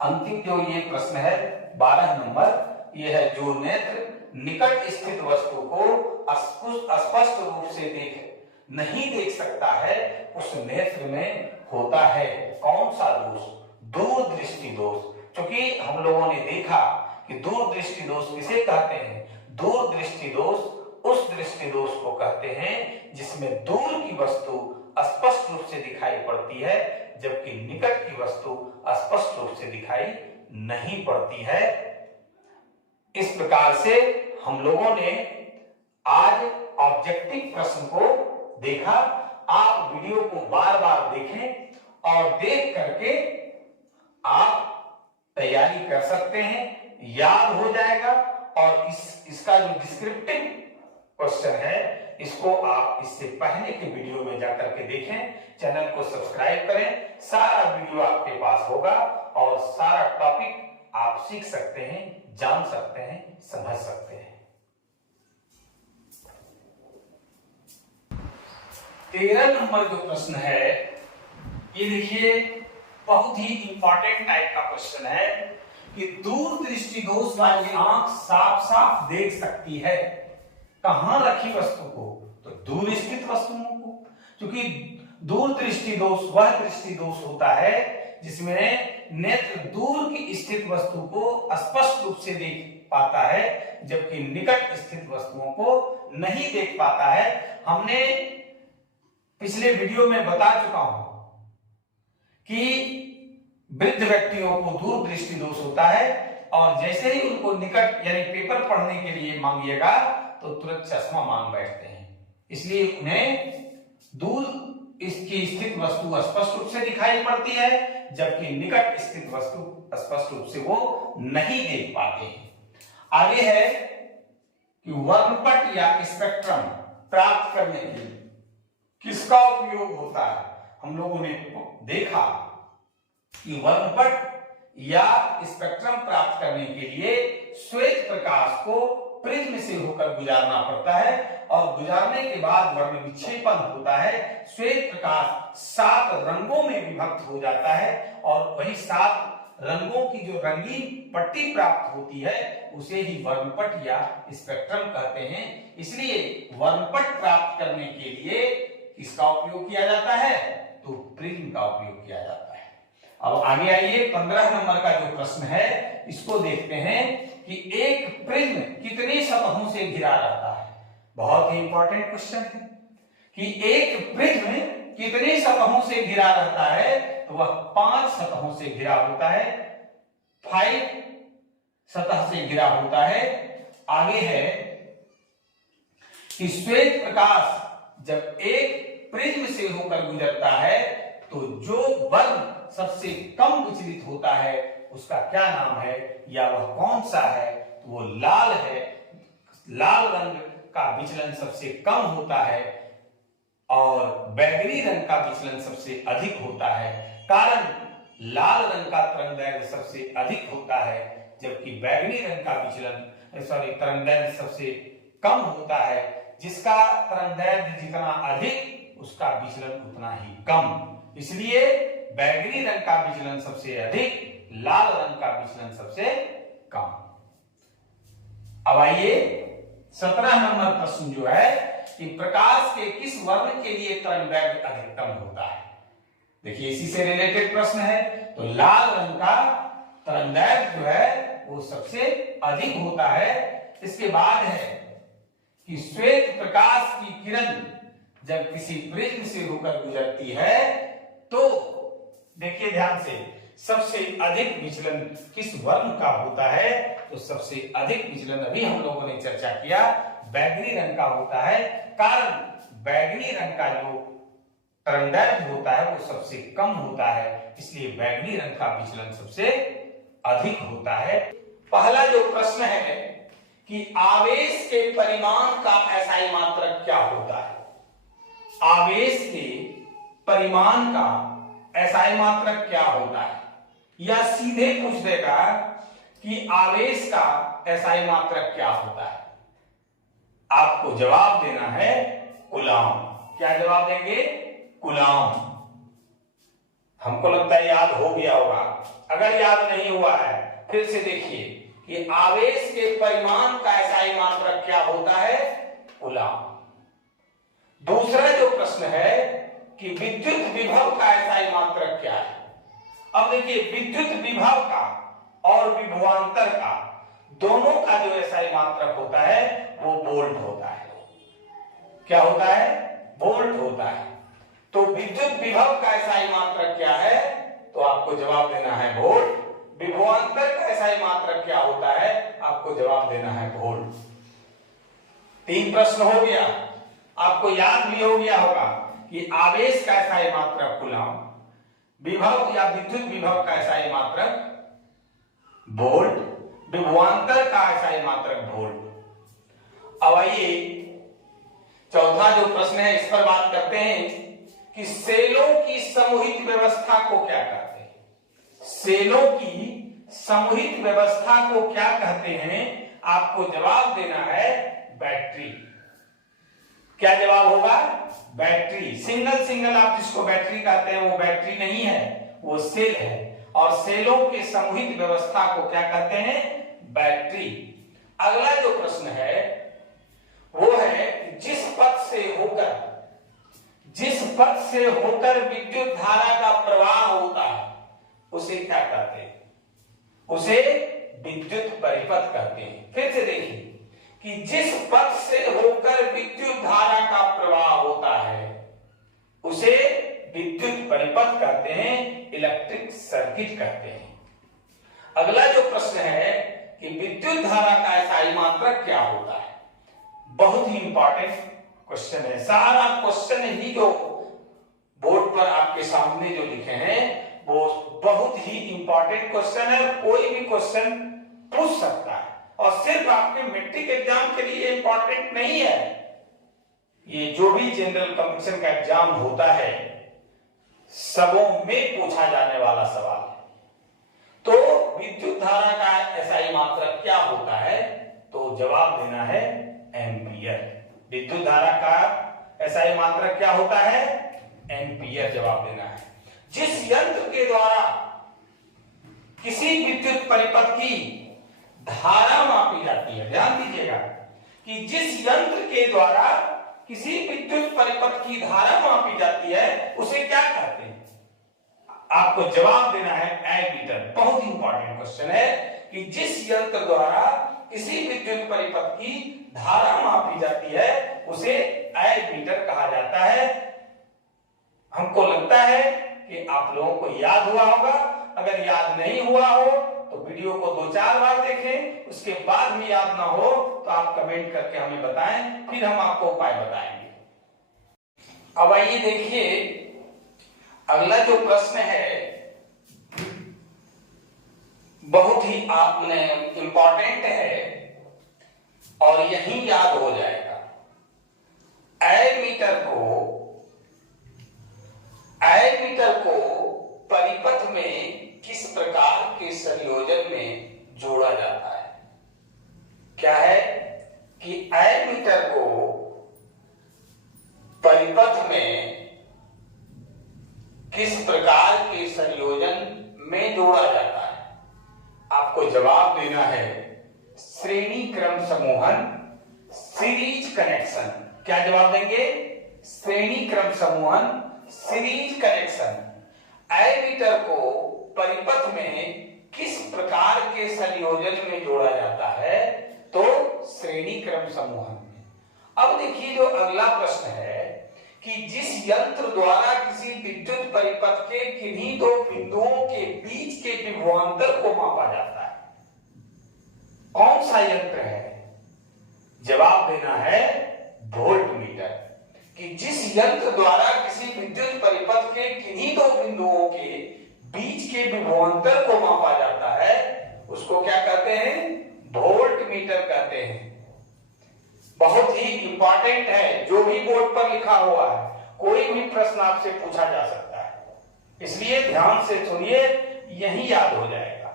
अंतिम जो ये प्रश्न है 12 नंबर, ये है जो नेत्र निकट स्थित वस्तु को स्पष्ट रूप से नहीं देख सकता है उस नेत्र में होता है कौन सा दोष? दूर दृष्टि दोष। क्योंकि हम लोगों ने देखा कि दूर दृष्टि दोष किसे कहते हैं? दूर दृष्टि दोष उस दृष्टि दोष को कहते हैं जिसमें दूर की वस्तु स्पष्ट रूप से दिखाई पड़ती है जबकि निकट की वस्तु स्पष्ट रूप से दिखाई नहीं पड़ती है। इस प्रकार से हम लोगों ने आज ऑब्जेक्टिव प्रश्न को देखा। आप वीडियो को बार बार देखें और देख करके आप तैयारी कर सकते हैं, याद हो जाएगा। और इसका जो डिस्क्रिप्टिव क्वेश्चन है इसको आप इससे पहले के वीडियो में जाकर के देखें, चैनल को सब्सक्राइब करें, सारा वीडियो आपके पास होगा और सारा टॉपिक आप सीख सकते हैं, जान सकते हैं, समझ सकते हैं। 13 नंबर जो प्रश्न है ये देखिए बहुत ही इंपॉर्टेंट टाइप का क्वेश्चन है कि दूर दृष्टि दोष वाली आंख साफ साफ देख सकती है, कहां रखी वस्तु को? तो दूर स्थित वस्तुओं को, क्योंकि दूर दृष्टि दोष वह दृष्टि दोष होता है जिसमें नेत्र दूर की स्थित वस्तु को स्पष्ट रूप से देख पाता है, जबकि निकट स्थित वस्तुओं को नहीं देख पाता है। हमने पिछले वीडियो में बता चुका हूं कि वृद्ध व्यक्तियों को दूर दृष्टि दोष होता है और जैसे ही उनको निकट यानी पेपर पढ़ने के लिए मांगिएगा तो तुरंत चश्मा मांग बैठते हैं। इसलिए उन्हें दूर इसकी स्थित वस्तु स्पष्ट रूप से दिखाई पड़ती है, जबकि निकट स्थित वस्तु स्पष्ट रूप से वो नहीं देख पाते हैं। आगे है कि वर्णपट या स्पेक्ट्रम प्राप्त करने के लिए किसका उपयोग होता है? हम लोगों ने देखा कि वर्णपट या स्पेक्ट्रम प्राप्त करने के लिए श्वेत प्रकाश को प्रिज्म से होकर गुजारना पड़ता है और गुजारने के बाद वर्ण विक्षेपण होता है। श्वेत प्रकाश 7 रंगों में विभक्त हो जाता है और वही 7 रंगों की जो रंगीन पट्टी प्राप्त होती है उसे ही वर्णपट या स्पेक्ट्रम कहते हैं। इसलिए वर्णपट प्राप्त करने के लिए किसका उपयोग किया जाता है? तो प्रिज्म का उपयोग किया जाता है। अब आगे आइए 15 नंबर का जो प्रश्न है इसको देखते हैं कि एक प्रिज्म कितनी सतहों से घिरा रहता है। बहुत ही इंपॉर्टेंट क्वेश्चन है कि एक प्रिज्म कितनी सतहों से घिरा रहता है, तो वह 5 सतहों से घिरा होता है, 5 सतह से घिरा होता है। आगे है कि श्वेत प्रकाश जब एक प्रिज्म से होकर गुजरता है तो जो वर्ण सबसे कम विचलित होता है उसका क्या नाम है या वह कौन सा है? तो वो लाल है। लाल रंग का विचलन सबसे कम होता है और बैगनी रंग का विचलन सबसे अधिक होता है। कारण लाल रंग का तरंगदैर्घ्य सबसे अधिक होता है, जबकि बैगनी रंग का तरंगदैर्घ्य सबसे कम होता है। जिसका तरंगदैर्घ्य जितना अधिक उसका विचलन उतना ही कम। इसलिए बैगनी रंग का विचलन सबसे अधिक, लाल रंग का विचलन सबसे कम। अब आइए 17 नंबर प्रश्न जो है कि प्रकाश के किस वर्ण के लिए तरंगदैर्घ्य अधिकतम होता है? देखिए इसी से रिलेटेड प्रश्न है। तो लाल रंग का तरंगदैर्घ्य जो है वो सबसे अधिक होता है। इसके बाद है कि श्वेत प्रकाश की किरण जब किसी प्रिज्म से होकर गुजरती है तो देखिए ध्यान से, सबसे अधिक विचलन किस वर्ण का होता है? तो सबसे अधिक विचलन अभी हम लोगों ने चर्चा किया बैगनी रंग का होता है। कारण बैगनी रंग का जो तरंगदैर्घ्य होता है वो सबसे कम होता है, इसलिए बैगनी रंग का विचलन सबसे अधिक होता है। पहला जो प्रश्न है कि आवेश के परिमाण का एसआई मात्रक क्या होता है? आवेश के परिमाण का एसआई मात्रक क्या होता है? या सीधे पूछ देगा कि आवेश का एसआई मात्रक क्या होता है? आपको जवाब देना है कूलॉम। क्या जवाब देंगे? कूलॉम। हमको लगता है याद हो गया होगा। अगर याद नहीं हुआ है फिर से देखिए कि आवेश के परिमाण का एसआई मात्रक क्या होता है? कूलॉम। दूसरा जो प्रश्न है कि विद्युत विभव का एसआई मात्रक क्या है? अब देखिए विद्युत विभव का और विभवांतर का दोनों का जो एसआई मात्रक होता है वो वोल्ट होता है। क्या होता है? वोल्ट होता है। तो विद्युत विभव का एसआई मात्रक क्या है? तो आपको जवाब देना है वोल्ट। विभवांतर का एसआई मात्रक क्या होता है? आपको जवाब देना है वोल्ट। 3 प्रश्न हो गया। आपको याद भी हो गया होगा कि आवेश का एसआई मात्रक कूलॉम, विभव या विद्युत विभव का एसआई मात्रक वोल्ट, विभवांतर का SI मात्रक वोल्ट। अब आइए चौथा जो प्रश्न है इस पर बात करते हैं कि सेलों की समूहित व्यवस्था को क्या कहते हैं। सेलों की समूहित व्यवस्था को क्या कहते हैं, आपको जवाब देना है बैटरी। क्या जवाब होगा? बैटरी। सिंगल सिंगल आप जिसको बैटरी कहते हैं वो बैटरी नहीं है, वो सेल है। और सेलों के समूहित व्यवस्था को क्या कहते हैं? बैटरी। अगला जो प्रश्न है वो है जिस पथ से होकर विद्युत धारा का प्रवाह होता है उसे क्या कहते हैं? उसे विद्युत परिपथ कहते हैं। फिर से देखिए कि जिस पथ से होकर विद्युत धारा का प्रवाह होता है उसे विद्युत परिपथ कहते हैं, इलेक्ट्रिक सर्किट कहते हैं। अगला जो प्रश्न है कि विद्युत धारा का SI मात्रक क्या होता है। बहुत ही इंपॉर्टेंट क्वेश्चन है। सारा क्वेश्चन ही जो बोर्ड पर आपके सामने जो लिखे हैं वो बहुत ही इंपॉर्टेंट क्वेश्चन है। कोई भी क्वेश्चन पूछ सकता है और सिर्फ आपके मैट्रिक एग्जाम के लिए इंपॉर्टेंट नहीं है। ये जो भी जनरल कंपटीशन का एग्जाम होता है सबों में पूछा जाने वाला सवाल है। तो विद्युत धारा का SI मात्रक क्या होता है, तो जवाब देना है एम्पियर। विद्युत धारा का SI मात्रक क्या होता है? एम्पियर जवाब देना है। जिस यंत्र के द्वारा किसी विद्युत परिपथ की धारा मापी जाती है, ध्यान दीजिएगा कि जिस यंत्र के द्वारा किसी विद्युत परिपथ की धारा मापी जाती है उसे क्या कहते हैं? आपको जवाब देना है एमीटर। बहुत इंपॉर्टेंट क्वेश्चन है कि जिस यंत्र द्वारा किसी विद्युत परिपथ की धारा मापी जाती है उसे एमीटर कहा जाता है। हमको लगता है कि आप लोगों को याद हुआ होगा। अगर याद नहीं हुआ हो तो वीडियो को 2-4 बार देखें, उसके बाद भी याद ना हो तो आप कमेंट करके हमें बताएं, फिर हम आपको उपाय बताएंगे। अब आइए देखिए अगला जो प्रश्न है बहुत ही आपने इंपॉर्टेंट है और यही याद हो जाएगा। एमीटर को परिपथ में किस प्रकार के संयोजन में जोड़ा जाता है? क्या है कि एमीटर को परिपथ में किस प्रकार के संयोजन में जोड़ा जाता है? आपको जवाब देना है श्रेणी क्रम समूहन, सीरीज कनेक्शन। क्या जवाब देंगे? श्रेणी क्रम समूहन, सीरीज कनेक्शन। एमीटर को परिपथ में किस प्रकार के संयोजन में जोड़ा जाता है? तो श्रेणी क्रम समूहन में। अब देखिए जो अगला प्रश्न है कि जिस यंत्र द्वारा किसी विद्युत परिपथ के किन्हीं दो बिंदुओं के बीच के विभवांतर को मापा जाता है, कौन सा यंत्र है? जवाब देना है वोल्टमीटर। कि जिस यंत्र द्वारा किसी विद्युत परिपथ के किन्हीं दो बिंदुओं के बीच के विभवांतर को मापा जाता है उसको क्या कहते हैं? वोल्टमीटर कहते हैं। बहुत ही इंपॉर्टेंट है, जो भी बोर्ड पर लिखा हुआ है कोई भी प्रश्न आपसे पूछा जा सकता है, इसलिए ध्यान से सुनिए, यही याद हो जाएगा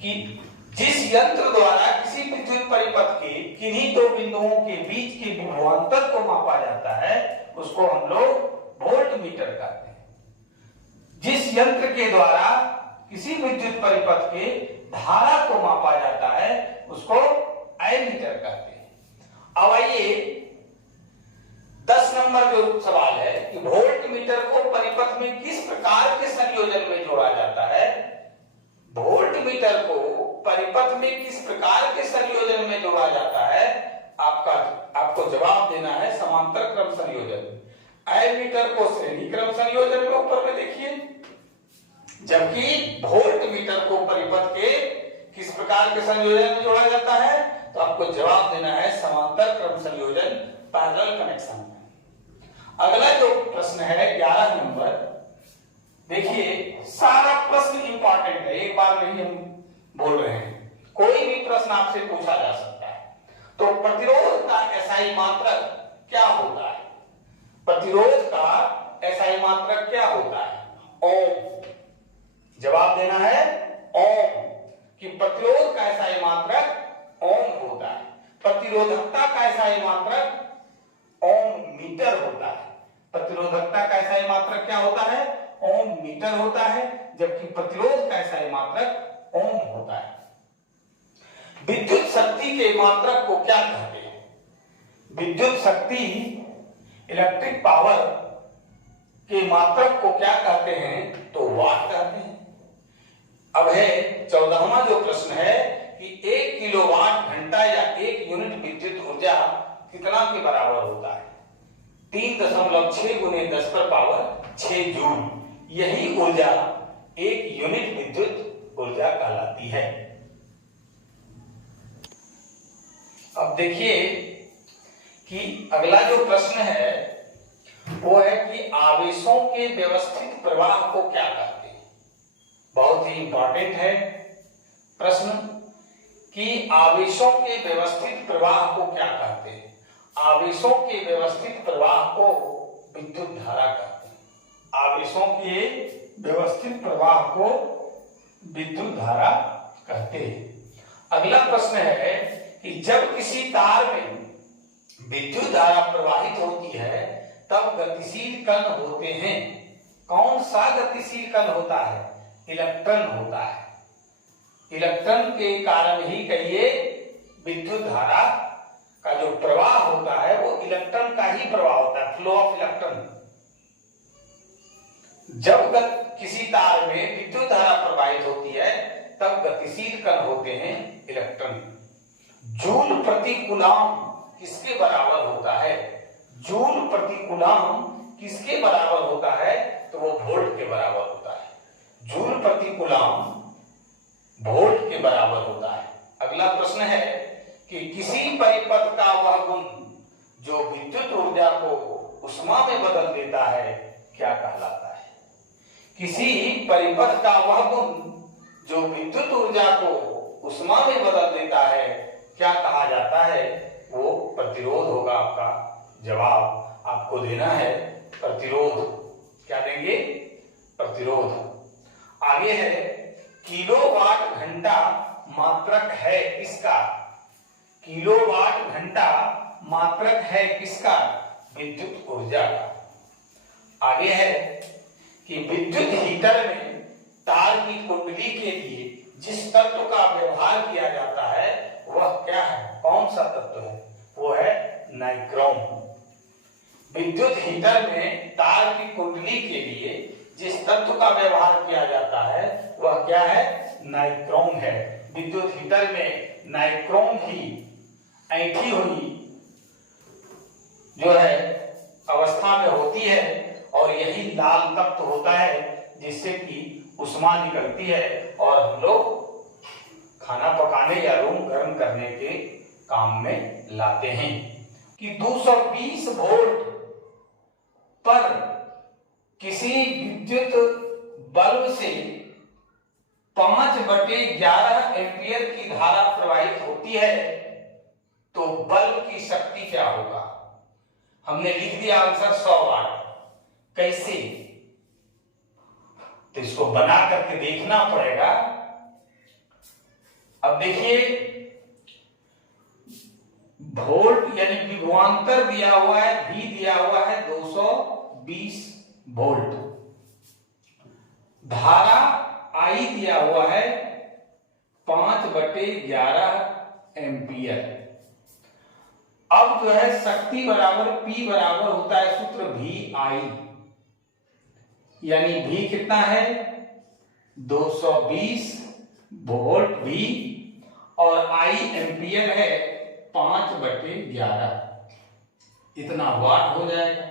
कि जिस यंत्र द्वारा किसी विद्युत परिपथ के किन्हीं दो बिंदुओं के बीच के विभवांतर को मापा जाता है उसको हम लोग वोल्टमीटर कहते हैं। जिस यंत्र के द्वारा किसी विद्युत परिपथ के धारा को मापा जाता है उसको एमीटर कहते हैं। अब आइए 10 नंबर जो सवाल है कि वोल्टमीटर को परिपथ में किस प्रकार के संयोजन में जोड़ा जाता है? वोल्टमीटर को परिपथ में किस प्रकार के संयोजन में जोड़ा जाता है? आपको जवाब देना है समांतर क्रम संयोजन। एमीटर को श्रेणी क्रम संयोजन में ऊपर में देखिए, जबकि वोल्टमीटर को परिपथ के किस प्रकार के संयोजन में जोड़ा जाता है? तो आपको जवाब देना है समांतर क्रम संयोजन, पैरेलल कनेक्शन। अगला जो प्रश्न है 11 नंबर, देखिए सारा प्रश्न इंपॉर्टेंट है, एक बार नहीं हम बोल रहे हैं, कोई भी प्रश्न आपसे पूछा जा सकता है। तो प्रतिरोध का एसआई मात्रक क्या होता है? प्रतिरोध का एसआई मात्रक क्या होता है? ओम। जवाब देना है ओम, कि प्रतिरोध का एसआई मात्रक ओम होता है। प्रतिरोधकता का एसआई मात्रक ओम मीटर होता है। प्रतिरोधकता का एसआई मात्रक क्या होता है? ओम मीटर होता है, जबकि प्रतिरोध का एसआई मात्रक ओम होता है। विद्युत शक्ति के मात्रक को क्या कहते हैं? विद्युत शक्ति, इलेक्ट्रिक पावर के मात्रक को क्या कहते हैं? तो वाट कहते हैं। अब है 14वां जो प्रश्न है कि 1 किलोवाट घंटा या 1 यूनिट विद्युत ऊर्जा कितना के बराबर होता है? 3.6 गुने 10 पर पावर 6 जूल। यही ऊर्जा 1 यूनिट विद्युत ऊर्जा कहलाती है। अब देखिए कि अगला जो प्रश्न है वो है कि आवेशों के व्यवस्थित प्रवाह को क्या कहते हैं? बहुत ही इंपॉर्टेंट है प्रश्न कि आवेशों के व्यवस्थित प्रवाह को क्या कहते हैं? आवेशों के व्यवस्थित प्रवाह को विद्युत धारा कहते हैं। आवेशों के व्यवस्थित प्रवाह को विद्युत धारा कहते हैं। अगला प्रश्न है कि जब किसी तार में विद्युत धारा प्रवाहित होती है तब गतिशील कण होते हैं। कौन सा गतिशील कण होता है? इलेक्ट्रॉन होता है। इलेक्ट्रॉन के कारण ही कहिए विद्युत धारा का जो प्रवाह होता है वो इलेक्ट्रॉन का ही प्रवाह होता है, फ्लो ऑफ इलेक्ट्रॉन। जब किसी तार में विद्युत धारा प्रवाहित होती है तब गतिशील कण होते हैं इलेक्ट्रॉन। जूल प्रति कूलम किसके बराबर होता है? जूल प्रति कूलम किसके बराबर होता है? तो वो वोल्ट के बराबर होता है। जूल प्रति कूलम वोल्ट के बराबर होता है। अगला प्रश्न है कि किसी परिपथ का वह गुण जो विद्युत ऊर्जा को उष्मा में बदल देता है क्या कहलाता है? किसी परिपथ का वह गुण जो विद्युत ऊर्जा को उष्मा में बदल देता है क्या कहा जाता है? वो प्रतिरोध होगा। आपका जवाब आपको देना है प्रतिरोध। क्या देंगे? प्रतिरोध। आगे है किलोवाट घंटा मात्रक है किसका? किलोवाट घंटा मात्रक है किसका? विद्युत ऊर्जा का। आगे है कि विद्युत हीटर में तार की कुंडली के लिए जिस तत्व का व्यवहार किया जाता है वह क्या है? कौन सा तत्व है? वो है नाइक्रोम। विद्युत हीटर में तार की कुंडली के लिए जिस तत्व का व्यवहार किया जाता है वह क्या है? नाइक्रोम है। विद्युत हीटर में नाइक्रोम ही ऐंठी हुई जो है अवस्था में होती है और यही लाल तत्व होता है जिससे कि उष्मा निकलती है और हम लोग खाना पकाने या रूम गर्म करने के काम में लाते हैं। कि 220 वोल्ट पर किसी विद्युत बल्ब से 5/11 एम्पियर की धारा प्रवाहित होती है तो बल्ब की शक्ति क्या होगा? हमने लिख दिया आंसर 100 वाट। कैसे? तो इसको बना करके देखना पड़ेगा। अब देखिए वोल्ट यानी विभवांतर दिया हुआ है, भी दिया हुआ है 220 वोल्ट। धारा आई दिया हुआ है 5/11 एम्पियर। अब जो है शक्ति बराबर P बराबर होता है सूत्र VI, यानी V कितना है? 220 वोल्ट V और I एम्पियर है 5/11। इतना वाट हो जाएगा।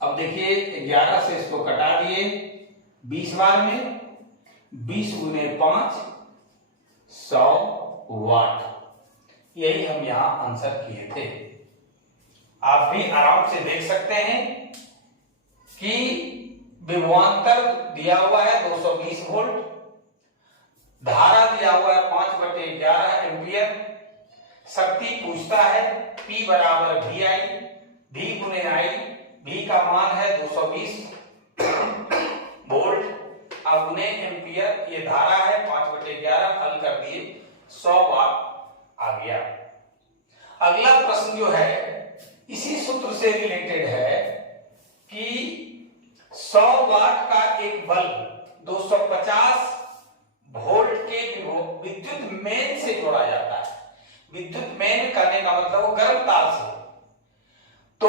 अब देखिए 11 से इसको कटा दिए 20 बार में, 20 गुने 5 100 वाट। यही हम यहां आंसर किए थे। आप भी आराम से देख सकते हैं कि विभवांतर दिया हुआ है 220 वोल्ट, धारा दिया हुआ शक्ति पूछता है P बराबर VI, V गुने I, V का मान है 220 वोल्ट, अब गुने एम्पियर, ये धारा है 5/11, हल कर दिए 100 वाट आ गया। अगला प्रश्न जो है इसी सूत्र से रिलेटेड है कि 100 वाट का एक बल्ब 250 वोल्ट के विद्युत मेन से जोड़ा जाता है। विद्युत मेन करने का मतलब वो गर्म तार से, तो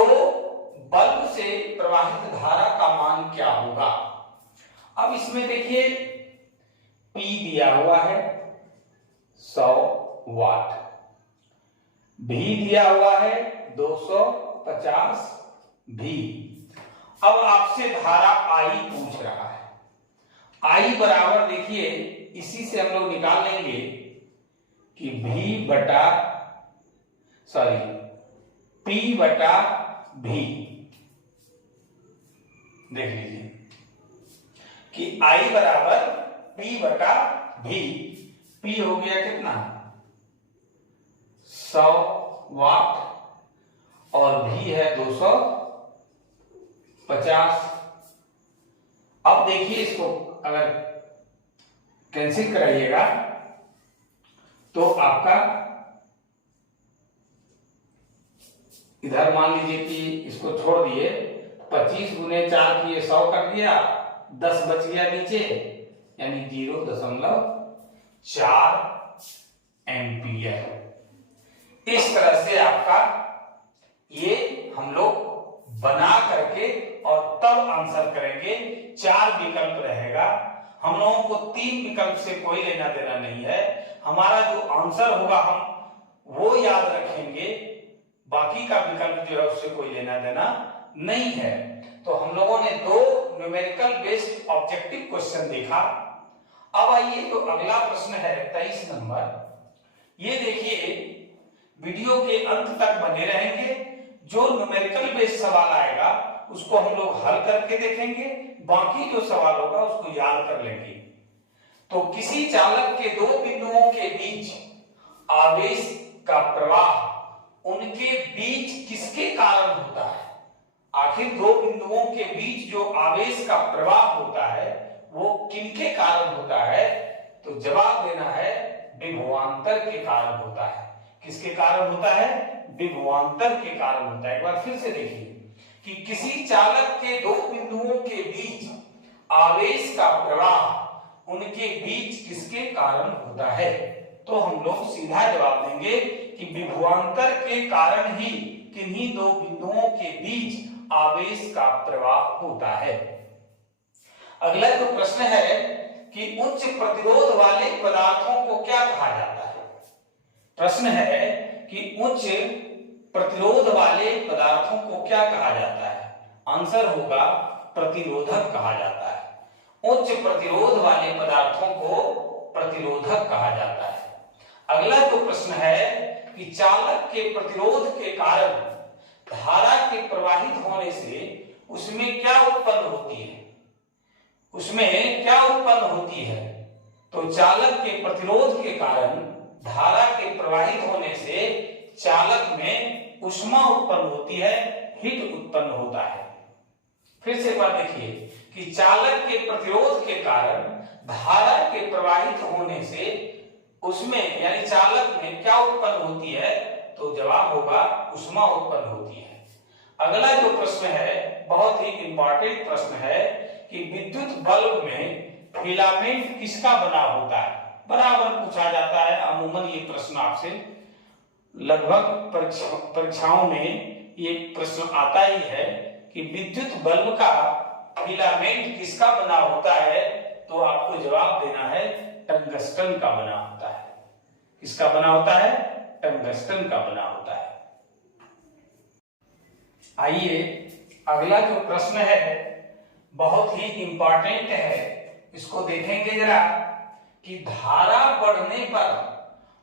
बल्ब से प्रवाहित धारा का मान क्या होगा। अब इसमें देखिए P दिया हुआ है 100 वाट, V दिया हुआ है 250 V। अब आपसे धारा I पूछ रहा है। I बराबर देखिए इसी से हम लोग निकाल लेंगे कि P बटा V। देख लीजिए कि I बराबर P बटा V। P हो गया कितना 100 वाट और V है 250। अब देखिए इसको अगर कैंसिल कराइएगा तो आपका इधर मान लीजिए कि इसको छोड़ दिए, 25 गुने 4 किए 100 कर दिया, 10 बच गया नीचे, यानी 0.4 एम्पियर। इस तरह से आपका ये हम लोग बना करके और तब आंसर करेंगे। 4 विकल्प रहेगा, हम लोगों को 3 विकल्प से कोई लेना देना नहीं है। हमारा जो आंसर होगा हम वो याद रखेंगे, बाकी का विकल्प जो है उससे कोई लेना देना नहीं है। तो हम लोगों ने 2 न्यूमेरिकल बेस्ड ऑब्जेक्टिव क्वेश्चन देखा। अब आइए तो अगला प्रश्न है 23 नंबर। ये देखिए वीडियो के अंत तक बने रहेंगे, जो न्यूमेरिकल बेस्ड सवाल आएगा उसको हम लोग हल करके देखेंगे, बाकी जो सवाल होगा उसको याद कर लेंगे। तो किसी चालक के 2 बिंदुओं के बीच आवेश का प्रवाह उनके बीच किसके कारण होता है। आखिर 2 बिंदुओं के बीच जो आवेश का प्रवाह होता है वो किनके कारण होता है, तो जवाब देना है विभवांतर के कारण होता है। किसके कारण होता है, विभवांतर के कारण होता है। एक बार फिर से देखिए कि किसी चालक के 2 बिंदुओं के बीच आवेश का प्रवाह उनके बीच किसके कारण होता है, तो हम लोग सीधा जवाब देंगे कि विभवांतर के कारण ही किन्हीं 2 बिंदुओं के बीच आवेश का प्रवाह होता है। अगला जो प्रश्न है कि उच्च प्रतिरोध वाले पदार्थों को क्या कहा जाता है। प्रश्न है कि उच्च प्रतिरोध वाले पदार्थों को क्या कहा जाता है। आंसर होगा प्रतिरोधक कहा जाता है। उच्च प्रतिरोध वाले पदार्थों को प्रतिरोधक कहा जाता है। अगला जो प्रश्न है कि चालक के प्रतिरोध के कारण धारा के प्रवाहित होने से उसमें क्या उत्पन्न होती है। उसमें क्या उत्पन्न होती है, तो चालक के प्रतिरोध के कारण धारा के प्रवाहित होने से चालक में ऊष्मा उत्पन्न होती है, हीट उत्पन्न होता है। फिर से एक बार देखिए कि चालक के प्रतिरोध के कारण धारा के प्रवाहित होने से उसमें यानी चालक में क्या उत्पन्न होती है, तो जवाब होगा ऊष्मा उत्पन्न होती है। अगला जो प्रश्न है बहुत ही इंपॉर्टेंट प्रश्न है कि विद्युत बल्ब में फिलामेंट किसका बना होता है। बराबर पूछा जाता है, अमूमन ये प्रश्न आपसे लगभग परीक्षाओं में ये प्रश्न आता ही है कि विद्युत बल्ब का फिलामेंट किसका बना होता है, तो आपको जवाब देना है टंगस्टन का बना होता है। किसका बना होता है, टंगस्टन का बना होता है। आइए अगला जो प्रश्न है बहुत ही इंपॉर्टेंट है, इसको देखेंगे जरा कि धारा बढ़ने पर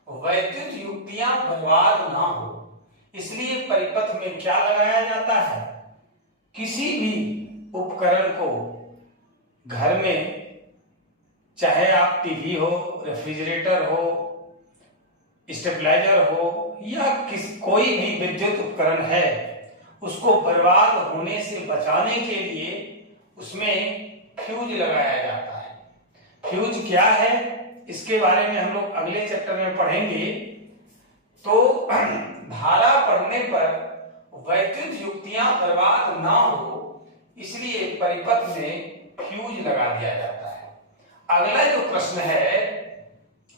वैद्युत युक्तियां बर्बाद ना हो इसलिए परिपथ में क्या लगाया जाता है। किसी भी उपकरण को घर में, चाहे आप टीवी हो, रेफ्रिजरेटर हो, स्टेबलाइजर हो या कोई भी विद्युत उपकरण है उसको बर्बाद होने से बचाने के लिए उसमें फ्यूज लगाया जाता है। फ्यूज क्या है इसके बारे में हम लोग अगले चैप्टर में पढ़ेंगे। तो धारा पढ़ने पर वैद्युत युक्तियां बर्बाद ना हो इसलिए परिपथ में फ्यूज लगा दिया जाता है। अगला जो प्रश्न है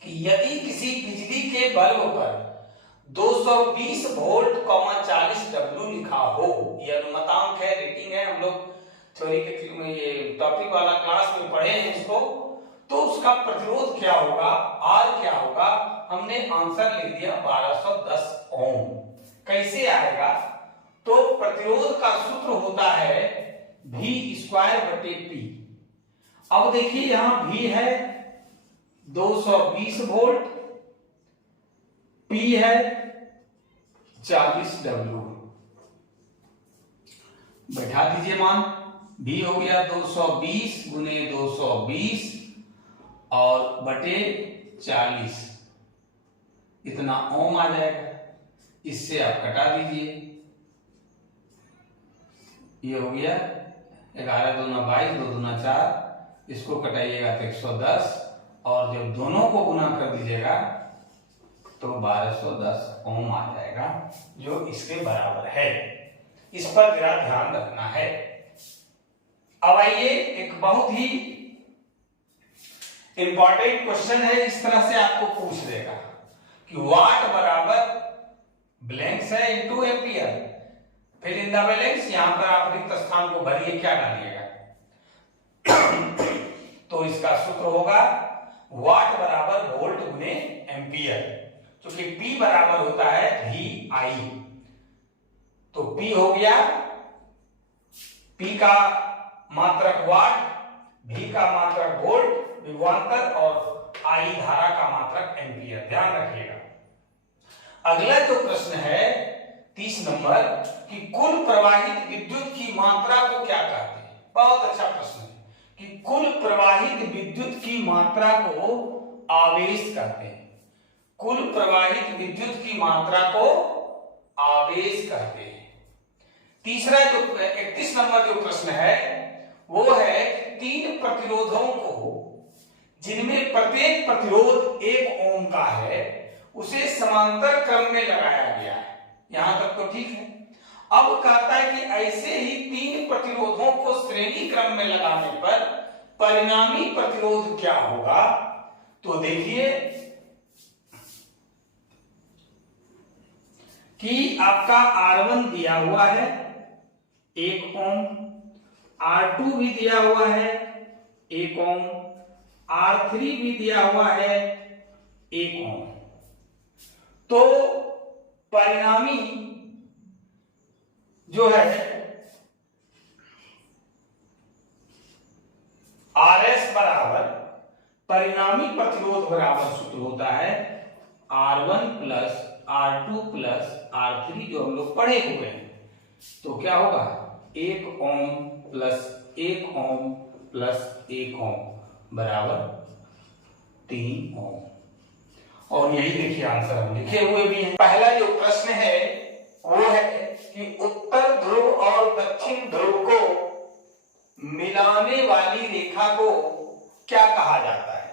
कि यदि किसी बिजली के बल्ब पर 220 वोल्ट 40 W लिखा हो, यह अनुमतांक है, रेटिंग है, हम लोग थ्योरी के ये टॉपिक वाला क्लास में पढ़े हैं इसको। तो उसका प्रतिरोध क्या होगा, R क्या होगा, हमने आंसर लिख दिया 1210 ओम। कैसे आएगा, तो प्रतिरोध का सूत्र होता है V²/P। अब देखिए यहां V है 220 वोल्ट, P है 40 W। बैठा दीजिए मान, V हो गया 220 गुने 220 और बटे 40, इतना ओम आ जाएगा। इससे आप कटा दीजिए, ये हो गया 11 दूना 22, 2 दूना 4, इसको कटाइएगा तो 110 और जब दोनों को गुना कर दीजिएगा तो 1210 ओम आ जाएगा, जो इसके बराबर है। इस पर जरा ध्यान रखना है। अब आइए एक बहुत ही इंपॉर्टेंट क्वेश्चन है, इस तरह से आपको पूछ देगा कि वाट बराबर ब्लैंक्स है इनटू एम्पियर, फिर इन द ब्लैंक्स, यहां पर आप रिक्त स्थान को भरिए, क्या डालिएगा तो इसका सूत्र होगा वाट बराबर वोल्ट गुने एम्पियर, क्योंकि P बराबर होता है VI। तो P हो गया, P का मात्रक वाट, V का मात्रक वोल्ट विभवांतर और I धारा का मात्रक एम्पियर, ध्यान रखिएगा। अगला जो प्रश्न है 30 नंबर कि कुल प्रवाहित विद्युत की मात्रा को क्या कहते हैं। बहुत अच्छा प्रश्न है कि कुल प्रवाहित विद्युत की मात्रा को आवेश कहते हैं। कुल प्रवाहित विद्युत की मात्रा को आवेश कहते हैं। तीसरा जो 31 नंबर जो प्रश्न है वो है तीन प्रतिरोधों को जिनमें प्रत्येक प्रतिरोध 1 ओम का है उसे समांतर क्रम में लगाया गया है। यहां तक तो ठीक है। अब कहता है कि ऐसे ही तीन प्रतिरोधों को श्रेणी क्रम में लगाने पर परिणामी प्रतिरोध क्या होगा। तो देखिए कि आपका R1 दिया हुआ है 1 ओम, R2 भी दिया हुआ है 1 ओम, R3 भी दिया हुआ है 1 ओम। तो परिणामी जो है RS बराबर परिणामी प्रतिरोध बराबर सूत्र होता है R1 plus R2 plus R3, जो हम लोग पढ़े हुए हैं। तो क्या होगा 1 ओम प्लस 1 ओम प्लस 1 ओम बराबर 3 ओम। और यही देखिए आंसर हम लिखे हुए भी हैं। पहला जो प्रश्न है वो है कि उत्तर ध्रुव और दक्षिण ध्रुव को मिलाने वाली रेखा को क्या कहा जाता है।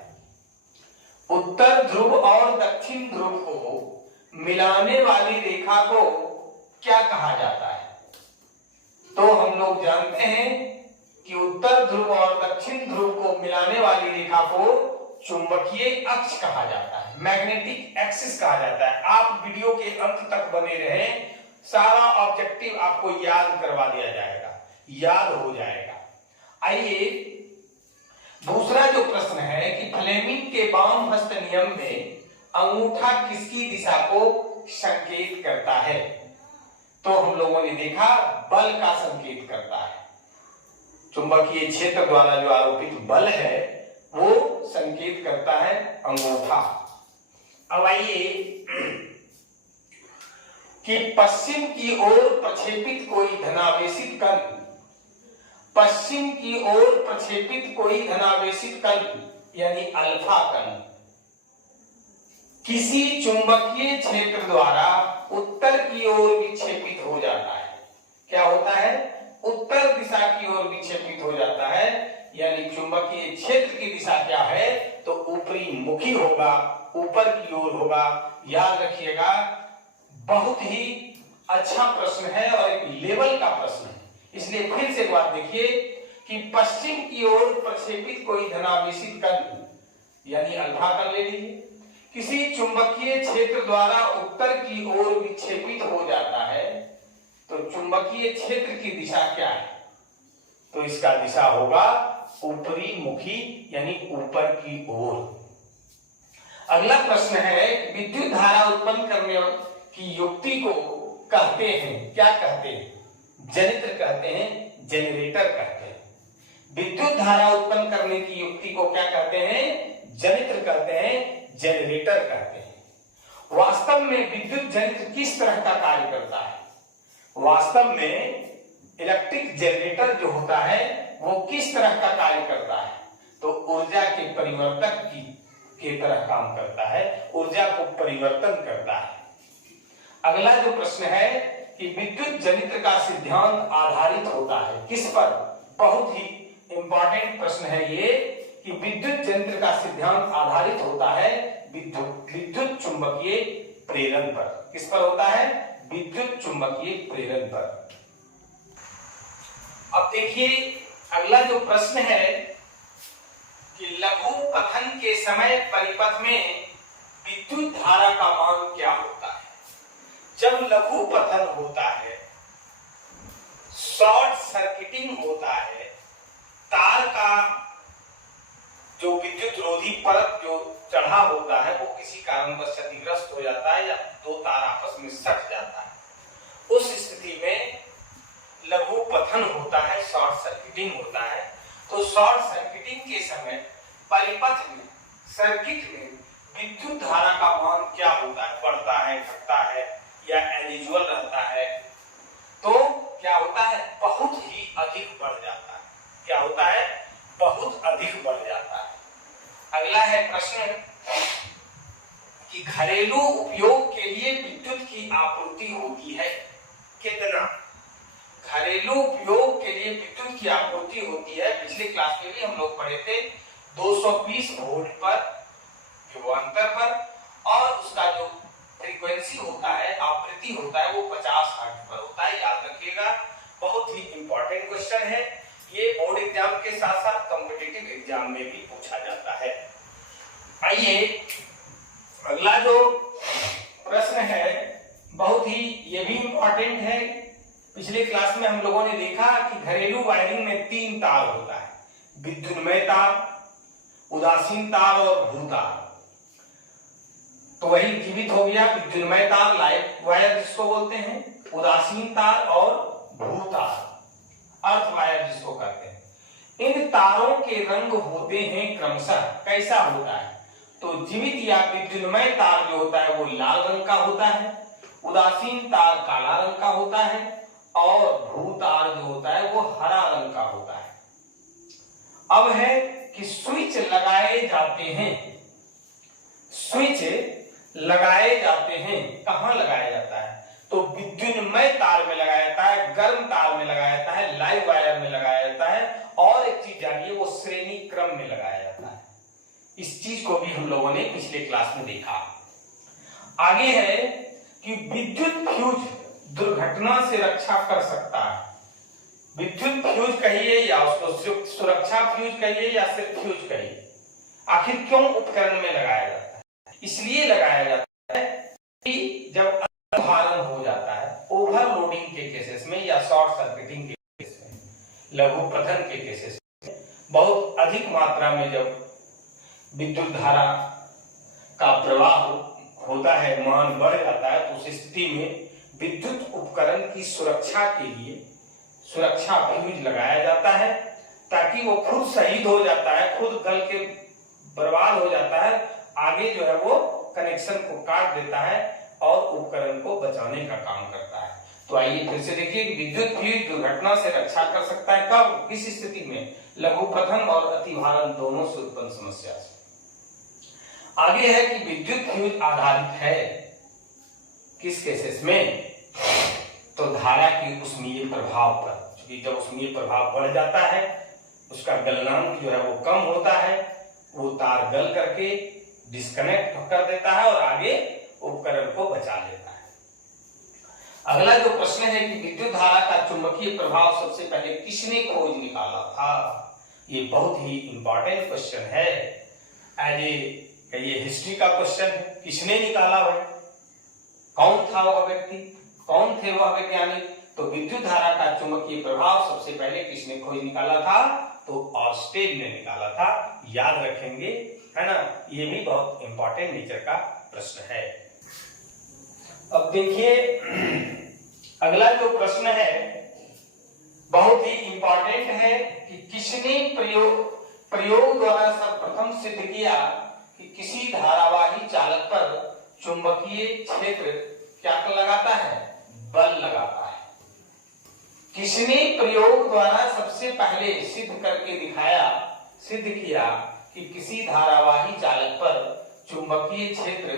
उत्तर ध्रुव और दक्षिण ध्रुव को मिलाने वाली रेखा को क्या कहा जाता है। तो हम लोग जानते हैं कि उत्तर ध्रुव और दक्षिण ध्रुव को मिलाने वाली रेखा को चुंबकीय अक्ष कहा जाता है, मैग्नेटिक एक्सिस कहा जाता है। आप वीडियो के अंत तक बने रहें, सारा ऑब्जेक्टिव आपको याद करवा दिया जाएगा, याद हो जाएगा। आइए दूसरा जो प्रश्न है कि फ्लेमिंग के वाम हस्त नियम में अंगूठा किसकी दिशा को संकेत करता है। तो हम लोगों ने देखा बल का संकेत करता है। चुंबकीय क्षेत्र द्वारा जो आरोपित बल है वो संकेत करता है अंगूठा। अब आइए कि पश्चिम की ओर प्रक्षेपित कोई धनावेशित कण, पश्चिम की ओर प्रक्षेपित कोई धनावेशित कण यानी अल्फा कण, किसी चुंबकीय क्षेत्र द्वारा उत्तर की ओर विक्षेपित हो जाता है। क्या होता है? उत्तर दिशा की ओर विक्षेपित हो जाता है, यानी चुंबकीय क्षेत्र की दिशा क्या है? तो ऊपरी मुखी होगा, ऊपर की ओर होगा। याद रखिएगा, बहुत ही अच्छा प्रश्न है और एक लेवल का प्रश्न है। इसलिए फिर से एक बात देखिए कि पश्चिम की ओर प्रक्षेपित कोई धनावेशित कण, यानी अल्फा कण ले लीजिए, किसी चुंबकीय क्षेत्र द्वारा उत्तर की ओर विक्षेपित हो जाता है, तो चुंबकीय क्षेत्र की दिशा क्या है? तो इसका दिशा होगा ऊपरी मुखी, यानी ऊपर की ओर। अगला प्रश्न है, विद्युत धारा उत्पन्न करने की युक्ति को कहते हैं, क्या कहते हैं? जनित्र कहते हैं, जनरेटर कहते हैं। विद्युत धारा उत्पन्न करने की युक्ति को क्या कहते हैं? जनित्र कहते हैं, जनरेटर कहते हैं। वास्तव में विद्युत जनित्र किस तरह का कार्य करता है? वास्तव में इलेक्ट्रिक जनरेटर जो होता है वो किस तरह का कार्य करता है? तो ऊर्जा के परिवर्तक की तरह काम करता है, ऊर्जा को परिवर्तन करता है। अगला जो प्रश्न है कि विद्युत जनित्र का सिद्धांत आधारित होता है किस पर? बहुत ही इंपॉर्टेंट प्रश्न है ये कि विद्युत जनित्र का सिद्धांत आधारित होता है विद्युत चुंबकीय प्रेरण पर। किस पर होता है? विद्युत चुंबकीय प्रेरण पर। अब देखिए अगला जो प्रश्न है कि लघु पतन के समय परिपथ में विद्युत धारा का मान क्या होता है? जब लघु पतन होता है, शॉर्ट सर्किटिंग होता है, तार का जो विद्युत रोधी परत जो चढ़ा होता है वो किसी कारणवश क्षतिग्रस्त हो जाता है या दो तार आपस में सट जाता है, उस स्थिति में लघु पतन होता है, शॉर्ट सर्किटिंग होता है। तो शॉर्ट सर्किटिंग के समय परिपथ में, सर्किट में विद्युत धारा का मान क्या होता है? बढ़ता है, घटता है या एलिजुअल रहता है? तो क्या होता है? बहुत ही अधिक बढ़ जाता है। क्या होता है? बहुत अधिक बढ़ जाता है। अगला है प्रश्न कि घरेलू उपयोग के लिए विद्युत की आपूर्ति होती है कितना? घरेलू उपयोग के लिए विद्युत की आपूर्ति होती है, पिछले क्लास में भी हम लोग पढ़े थे, 220 वोल्ट पर विभवांतर पर, और उसका जो फ्रीक्वेंसी होता है, आवृत्ति होता है, वो 50 हर्ट्ज पर होता है। याद रखिएगा, बहुत ही इंपॉर्टेंट क्वेश्चन है ये। बोर्ड एग्जाम के साथ साथ कॉम्पिटिटिव एग्जाम में भी पूछा जाता है। आइए अगला जो प्रश्न है बहुत ही ये भी इंपॉर्टेंट है। पिछले क्लास में हम लोगों ने देखा कि घरेलू वायरिंग में 3 तार होता है, विद्युन्मय तार, उदासीन तार और भू तार। तो वही जीवित हो गया, विद्युन्मय तार, लाइव वायर जिसको बोलते हैं, उदासीन तार और भू तार, अर्थ वायर जिसको कहते हैं। इन तारों के रंग होते हैं क्रमशः, कैसा होता है? तो जीवित या विद्युन्मय तार जो होता है वो लाल रंग का होता है, उदासीन तार काला रंग का होता है और भू तार जो होता है वो हरा रंग का होता है। अब है कि स्विच लगाए जाते हैं, स्विच लगाए जाते हैं, कहां लगाया जाता है? तो विद्युन्मय तार में लगाया जाता है, गर्म तार में लगाया जाता है, लाइव वायर में लगाया जाता है, और एक चीज जानिए वो श्रेणी क्रम में लगाया जाता है। इस चीज को भी हम लोगों ने पिछले क्लास में देखा। आगे है कि विद्युत फ्यूज दुर्घटना से रक्षा कर सकता है। विद्युत फ्यूज कहिए या उसको सुरक्षा फ्यूज कहिए या सिर्फ फ्यूज कहिए, आखिर क्यों उपकरण में लगाया जाता है? इसलिए लगाया जाता है कि जब अतिभारण हो जाता है, ओवरलोडिंग के केसेस में या शॉर्ट सर्किटिंग के केसेस में, लघु पतन के केसेस में, बहुत अधिक मात्रा में जब विद्युत धारा का प्रवाह होता है, मान बढ़ जाता है, तो उस स्थिति में विद्युत उपकरण की सुरक्षा के लिए सुरक्षा फ्यूज लगाया जाता है, ताकि वो खुद शहीद हो जाता है, खुद गल के बर्बाद हो जाता है, आगे जो है वो कनेक्शन को काट देता है और उपकरण को बचाने का काम करता है। तो आइए फिर से देखिए कि विद्युत फ्यूज दुर्घटना से रक्षा कर सकता है, कब, किस स्थिति में? लघु पतन और अतिभारण दोनों से उत्पन्न समस्या से। आगे है कि विद्युत फ्यूज आधारित है किस केसेस में, तो धारा के उष्मीय प्रभाव पर। क्योंकि जब उष्मीय प्रभाव बढ़ जाता है उसका गलनांक जो है वो कम होता है, वो तार गल करके डिस्कनेक्ट कर देता है और आगे उपकरण को बचा लेता है। अगला जो प्रश्न है कि विद्युत धारा का चुंबकीय प्रभाव सबसे पहले किसने खोज निकाला था। ये बहुत ही इंपॉर्टेंट क्वेश्चन है, ये हिस्ट्री का क्वेश्चन है। किसने निकाला भाई, कौन था वह व्यक्ति, कौन थे वह वैज्ञानिक। तो विद्युत धारा का चुंबकीय प्रभाव सबसे पहले किसने खोज निकाला था, तो ऑर्स्टेड ने निकाला था। याद रखेंगे, है ना, ये भी बहुत इंपॉर्टेंट नेचर का प्रश्न है। अब देखिए अगला जो प्रश्न है बहुत ही इंपॉर्टेंट है कि किसने प्रयोग द्वारा सर्वप्रथम सिद्ध किया कि किसी धारावाही चालक पर चुंबकीय क्षेत्र क्या लगाता है, बल लगाता है। किसने प्रयोग द्वारा सबसे पहले सिद्ध किया कि किसी धारावाही चालक पर चुंबकीय क्षेत्र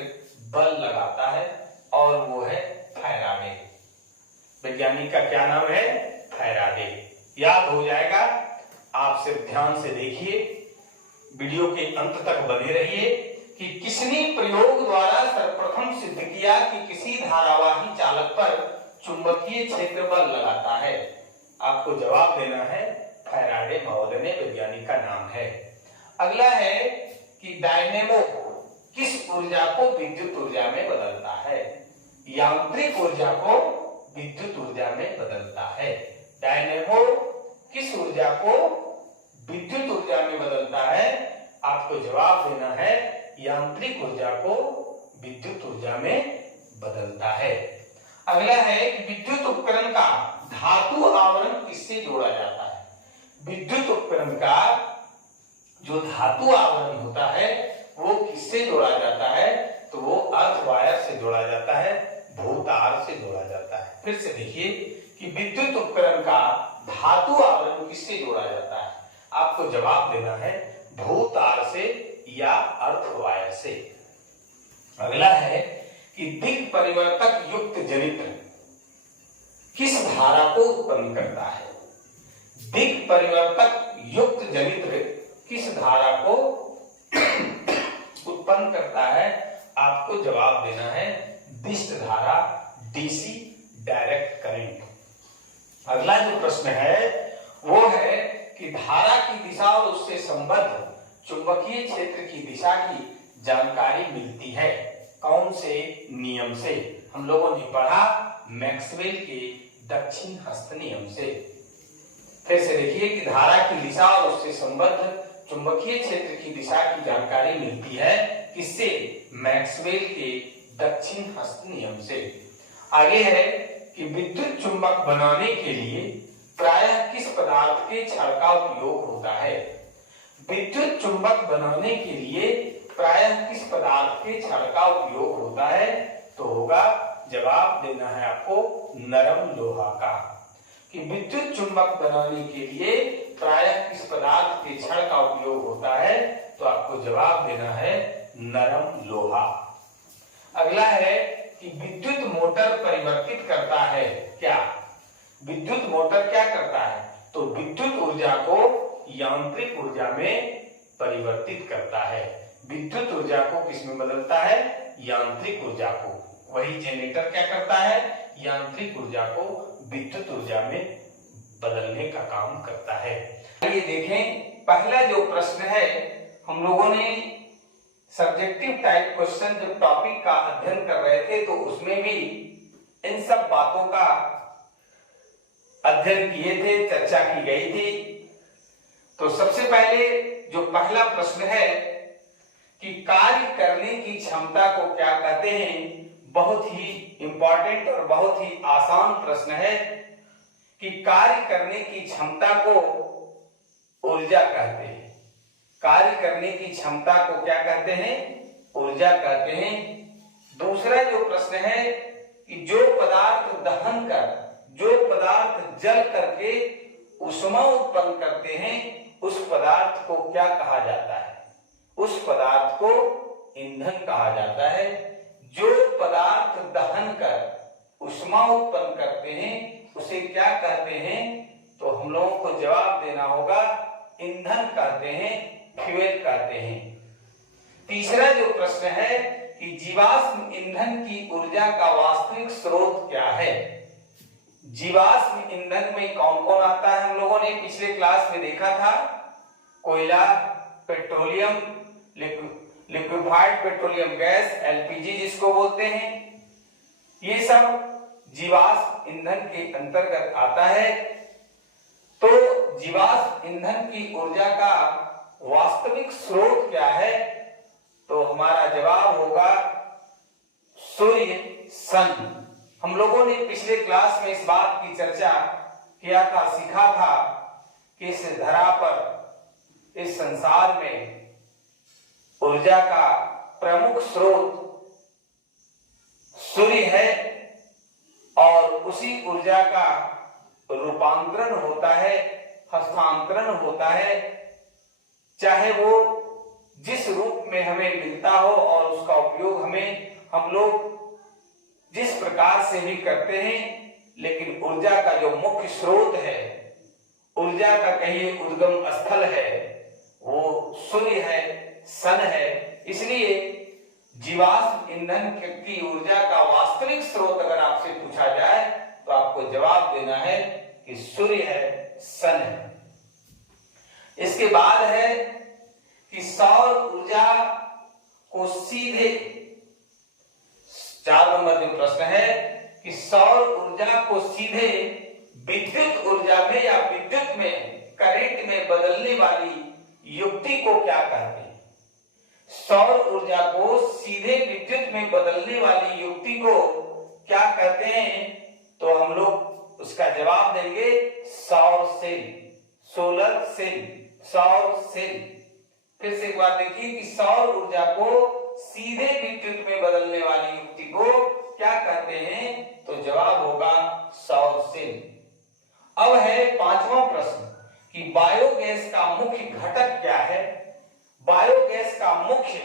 बल लगाता है, और वो है फैराडे। वैज्ञानिक का क्या नाम है, फैराडे। याद हो जाएगा, आप सिर्फ ध्यान से देखिए, वीडियो के अंत तक बने रहिए कि किसने प्रयोग द्वारा सर्वप्रथम सिद्ध किया कि किसी धारावाही चालक पर चुंबकीय क्षेत्र बल लगाता है। आपको जवाब देना है, फैराडे महोदय ने वैज्ञानिक का नाम है। अगला है कि डायनेमो किस ऊर्जा को विद्युत ऊर्जा में बदलता है, यांत्रिक ऊर्जा को विद्युत ऊर्जा में बदलता है। डायनेमो किस ऊर्जा को विद्युत ऊर्जा में बदलता है, आपको जवाब देना है, यांत्रिक ऊर्जा को विद्युत ऊर्जा में बदलता है। अगला है कि विद्युत उपकरण का धातु आवरण किससे जोड़ा जाता है। विद्युत उपकरण का जो धातु आवरण होता है वो किससे जोड़ा जाता है, तो वो अर्थ वायर से जोड़ा जाता है, भूतार से जोड़ा जाता है। फिर से देखिए कि विद्युत उपकरण का धातु आवरण किससे जोड़ा जाता है, आपको जवाब देना है, भूतार से या अर्थ वायर से। अगला है कि दिक् परिवर्तक युक्त जनित्र किस धारा को उत्पन्न करता है। दिक् परिवर्तक युक्त जनित्र किस धारा को उत्पन्न करता है, आपको जवाब देना है, दिष्ट धारा, डीसी डायरेक्ट करंट। अगला जो प्रश्न है वो है कि धारा की दिशा और उससे संबद्ध चुंबकीय क्षेत्र की दिशा की जानकारी मिलती है, कौन से नियम से। हम लोगों ने पढ़ा मैक्सवेल के दक्षिण हस्त नियम से। फिर से देखिए कि धारा की दिशा और उससे संबद्ध चुंबकीय क्षेत्र की दिशा की जानकारी मिलती है किससे, मैक्सवेल के दक्षिण हस्त नियम से। आगे है कि विद्युत चुंबक बनाने के लिए प्रायः किस पदार्थ के छड़ का उपयोग होता है। विद्युत चुंबक बनाने के लिए प्रायः किस पदार्थ के छड़ का उपयोग होता है, तो होगा, जवाब देना है आपको, नरम लोहा का। कि विद्युत चुंबक बनाने के लिए प्रायः किस पदार्थ के छड़ का उपयोग होता है, तो आपको जवाब देना है, नरम लोहा। अगला है कि विद्युत मोटर परिवर्तित करता है क्या। विद्युत मोटर क्या करता है, तो विद्युत ऊर्जा को यांत्रिक ऊर्जा में परिवर्तित करता है। विद्युत ऊर्जा को किसमें बदलता है, यांत्रिक ऊर्जा को। वही जनरेटर क्या करता है, यांत्रिक ऊर्जा को विद्युत ऊर्जा में बदलने का काम करता है। ये देखें, पहला जो प्रश्न है, हम लोगों ने सब्जेक्टिव टाइप क्वेश्चन जब टॉपिक का अध्ययन कर रहे थे तो उसमें भी इन सब बातों का अध्ययन किए थे, चर्चा की गई थी। तो सबसे पहले जो पहला प्रश्न है कि कार्य करने की क्षमता को क्या कहते हैं, बहुत ही इंपॉर्टेंट और बहुत ही आसान प्रश्न है कि कार्य करने की क्षमता को ऊर्जा कहते हैं। कार्य करने की क्षमता को क्या कहते हैं, ऊर्जा कहते हैं। दूसरा जो प्रश्न है कि जो पदार्थ दहन कर, जो पदार्थ जल करके ऊष्मा उत्पन्न करते हैं, उस पदार्थ को क्या कहा जाता है, उस पदार्थ को ईंधन कहा जाता है। जो पदार्थ दहन कर ऊष्मा उत्पन्न करते हैं उसे क्या कहते हैं? तो हम लोगों को जवाब देना होगा ईंधन कहते हैं, फ्यूल कहते हैं। तीसरा जो प्रश्न है कि जीवाश्म ईंधन की ऊर्जा का वास्तविक स्रोत क्या है? जीवाश्म ईंधन में कौन कौन आता है? हम लोगों ने पिछले क्लास में देखा था, कोयला, petroleum, liquefied petroleum gas, LPG जिसको बोलते हैं, ये सब जीवाश्म ईंधन के अंतर्गत आता है। तो जीवाश्म ईंधन की ऊर्जा का वास्तविक स्रोत क्या है? तो हमारा जवाब होगा सूर्य, सन। हम लोगों ने पिछले क्लास में इस बात की चर्चा किया था, सीखा था कि इस धरा पर, इस संसार में ऊर्जा का प्रमुख स्रोत सूर्य है और उसी ऊर्जा का रूपांतरण होता है, हस्तांतरण होता है, चाहे वो जिस रूप में हमें मिलता हो और उसका उपयोग हम लोग जिस प्रकार से भी करते हैं, लेकिन ऊर्जा का जो मुख्य स्रोत है, ऊर्जा का कहिए उद्गम स्थल है, वो सूर्य है, सन है। इसलिए जीवाश्म ईंधन की ऊर्जा का वास्तविक स्रोत अगर आपसे पूछा जाए तो आपको जवाब देना है कि सूर्य है, सन है। इसके बाद है कि सौर ऊर्जा को सीधे, 4 नंबर जो प्रश्न है कि सौर ऊर्जा को सीधे विद्युत ऊर्जा में या विद्युत में, करंट में बदलने वाली युक्ति को क्या कहते हैं? सौर ऊर्जा को सीधे विद्युत में बदलने वाली युक्ति को क्या कहते हैं? तो हम लोग उसका जवाब देंगे सौर सेल, सोलर सेल, सौर सेल। फिर से एक बार देखिए कि सौर ऊर्जा को सीधे विद्युत में बदलने वाली युक्ति को क्या कहते हैं? तो जवाब होगा सौर सेल। अब है 5वां प्रश्न कि बायोगैस का मुख्य घटक क्या है? बायोगैस का मुख्य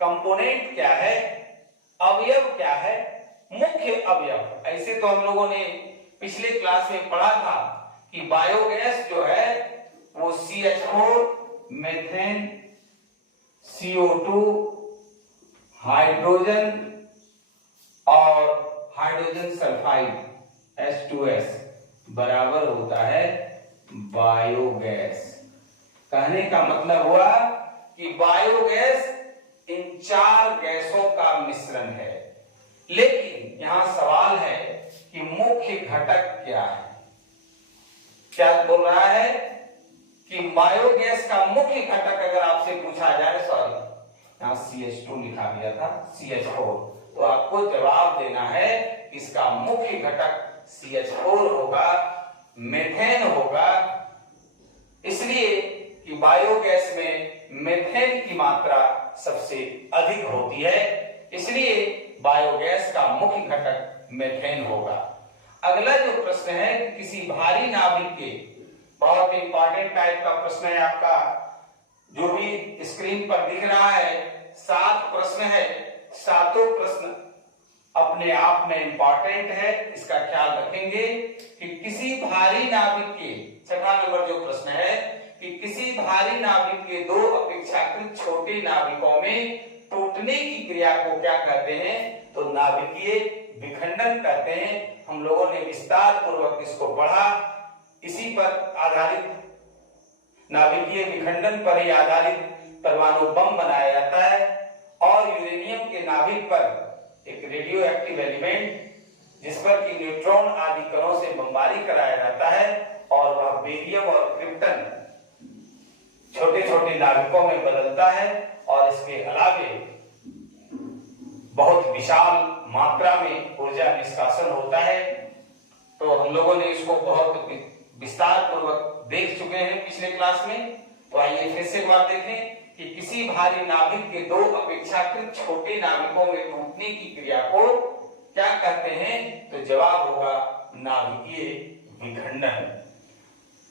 कंपोनेंट क्या है? अवयव क्या है? मुख्य अवयव। ऐसे तो हम लोगों ने पिछले क्लास में पढ़ा था कि बायोगैस जो है वो CH4, मीथेन, CO2, हाइड्रोजन और हाइड्रोजन सल्फाइड H2S बराबर होता है बायोगैस। कहने का मतलब हुआ कि बायोगैस इन 4 गैसों का मिश्रण है। लेकिन यहां सवाल है कि मुख्य घटक क्या है? क्या बोल रहा है कि बायोगैस का मुख्य घटक अगर आपसे पूछा जाए, सॉरी यहां CH2 लिखा गया था, CH4, तो आपको जवाब देना है इसका मुख्य घटक CH4 होगा, मीथेन होगा। इसलिए कि बायोगैस में मीथेन की मात्रा सबसे अधिक होती है, इसलिए बायोगैस का मुख्य घटक मीथेन होगा। अगला जो प्रश्न है कि किसी भारी नाभिक के, बहुत इंपॉर्टेंट टाइप का प्रश्न है आपका, जो भी स्क्रीन पर दिख रहा है, 7 प्रश्न है। 7 प्रश्न अपने आप में इंपॉर्टेंट है, इसका ख्याल रखेंगे कि किसी भारी नाभिक के, 6वां नंबर जो प्रश्न है कि किसी भारी नाभिक के 2 अपेक्षाकृत छोटे नाभिकों में टूटने की क्रिया को क्या कहते हैं? तो नाभिकीय विखंडन कहते हैं। हम लोगों ने विस्तार पूर्वक इसको पढ़ा, इसी पर आधारित, नाभिकीय विखंडन पर ही आधारित परमाणु बम बनाया जाता है और यूरेनियम के नाभिक पर एक रेडियो एक्टिव एलिमेंट जिस पर कि न्यूट्रॉन आदि कणों से बमबारी कराया जाता है और वह बेरियम और क्रिप्टन छोटे छोटे नाभिकों में बदलता है और इसके अलावे बहुत विशाल मात्रा में ऊर्जा निष्कासन होता है। तो हम लोगों ने इसको बहुत विस्तार पूर्वक देख चुके हैं पिछले क्लास में। तो आइए फिर से एक बार देखें कि किसी भारी नाभिक के 2 अपेक्षाकृत छोटे नाभिकों में टूटने की क्रिया को क्या कहते हैं? तो जवाब होगा नाभिकीय विखंडन।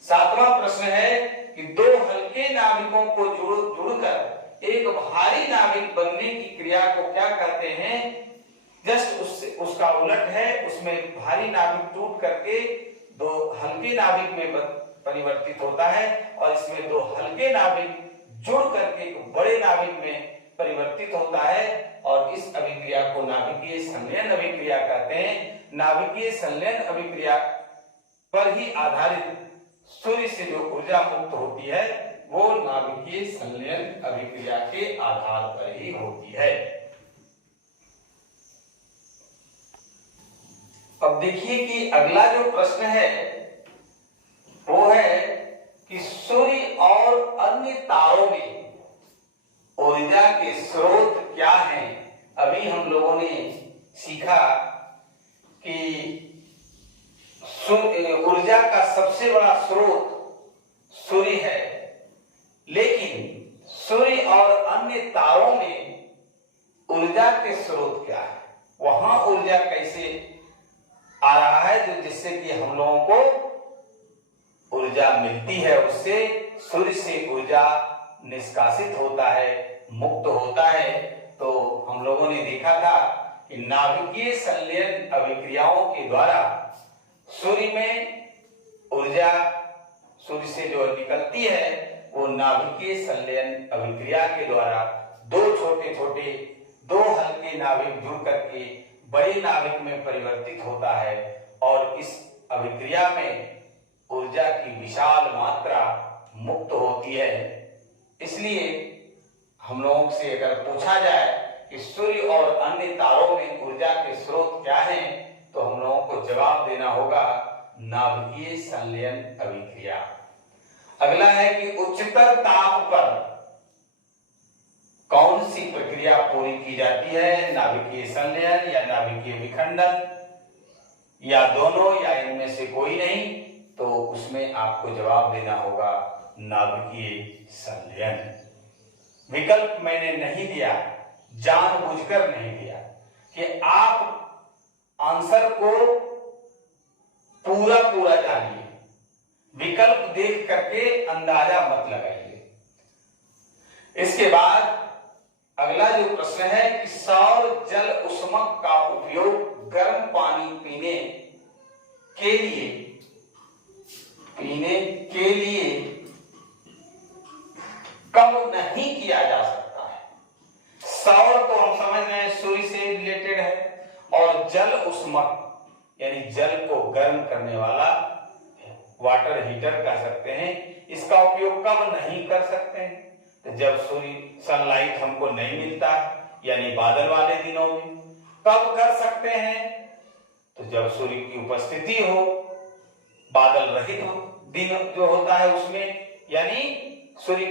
7वां प्रश्न है कि 2 हल्के नाभिकों को जुड़कर एक भारी नाभिक बनने की क्रिया को क्या कहते हैं? जस्ट उसका उलट है, उसमें भारी नाभिक टूट करके दो हल्के नाभिक में परिवर्तित होता है और इसमें दो हल्के नाभिक जुड़ करके बड़े नाभिक में परिवर्तित होता है और इस अभिक्रिया को नाभिकीय संलयन अभिक्रिया कहते हैं। नाभिकीय संलयन अभिक्रिया पर ही आधारित सूर्य से जो ऊर्जा मुक्त होती है वो नाभिकीय संलयन अभिक्रिया के आधार पर ही होती है। अब देखिए कि अगला जो प्रश्न है वो है कि सूर्य और अन्य तारों में ऊर्जा के स्रोत क्या हैं? अभी हम लोगों ने सीखा कि ऊर्जा का सबसे बड़ा स्रोत सूर्य है, लेकिन सूर्य और अन्य तारों में ऊर्जा के स्रोत क्या है? वहां ऊर्जा कैसे आ रहा है जो जिससे कि हम लोगों को ऊर्जा मिलती है, उससे सूर्य से ऊर्जा निष्कासित होता है, मुक्त होता है। तो हम लोगों ने देखा था कि नाभिकीय संलयन अभिक्रियाओं के द्वारा सूर्य में ऊर्जा सूर्य से जो निकलती है वो नाभिकीय संलयन अभिक्रिया के द्वारा दो छोटे छोटे दो हल्के नाभिक जुड़ करके बड़े नाभिक में परिवर्तित होता है और इस अभिक्रिया में ऊर्जा की विशाल मात्रा मुक्त होती है। इसलिए हम लोगों से अगर पूछा जाए कि सूर्य और अन्य तारों में ऊर्जा के स्रोत क्या हैं, तो हम लोगों को जवाब देना होगा नाभिकीय संलयन अभिक्रिया। अगला है कि उच्चतर ताप पर कौन सी प्रक्रिया पूरी की जाती है? नाभिकीय संलयन या नाभिकीय विखंडन या दोनों या इनमें से कोई नहीं? तो उसमें आपको जवाब देना होगा नाभिकीय संलयन। विकल्प मैंने नहीं दिया, जानबूझकर नहीं दिया कि आप आंसर को पूरा पूरा जानिए, विकल्प देख करके अंदाजा मत लगाइए। इसके बाद अगला जो प्रश्न है कि सौर जल उष्मक का उपयोग गर्म पानी पीने के लिए कब नहीं किया जा सकता है? सौर तो हम समझ रहे हैं सूर्य से रिलेटेड है और जल उष्मक यानी जल को गर्म करने वाला वाटर हीटर कह सकते हैं। इसका उपयोग कब नहीं कर सकते हैं? तो जब सूर्य सनलाइट हमको नहीं मिलता यानी बादल वाले दिनों में। कब कर सकते हैं? तो जब सूर्य की उपस्थिति हो, बादल रहित हो दिन जो होता है उसमें, यानी सूर्य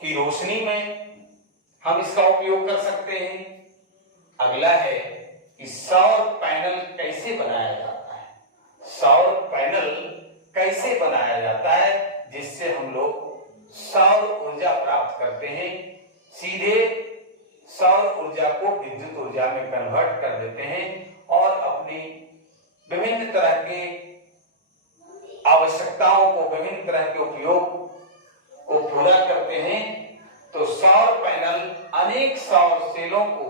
की रोशनी में हम इसका उपयोग कर सकते हैं। अगला है कि सौर पैनल कैसे बनाया जाता है? सौर पैनल कैसे बनाया जाता है जिससे हम लोग सौर ऊर्जा प्राप्त करते हैं? सीधे सौर ऊर्जा को विद्युत ऊर्जा में कन्वर्ट कर देते हैं और अपनी विभिन्न तरह के आवश्यकताओं को, विभिन्न तरह के उपयोग को पूरा करते हैं। तो सौर पैनल अनेक सौर सेलों को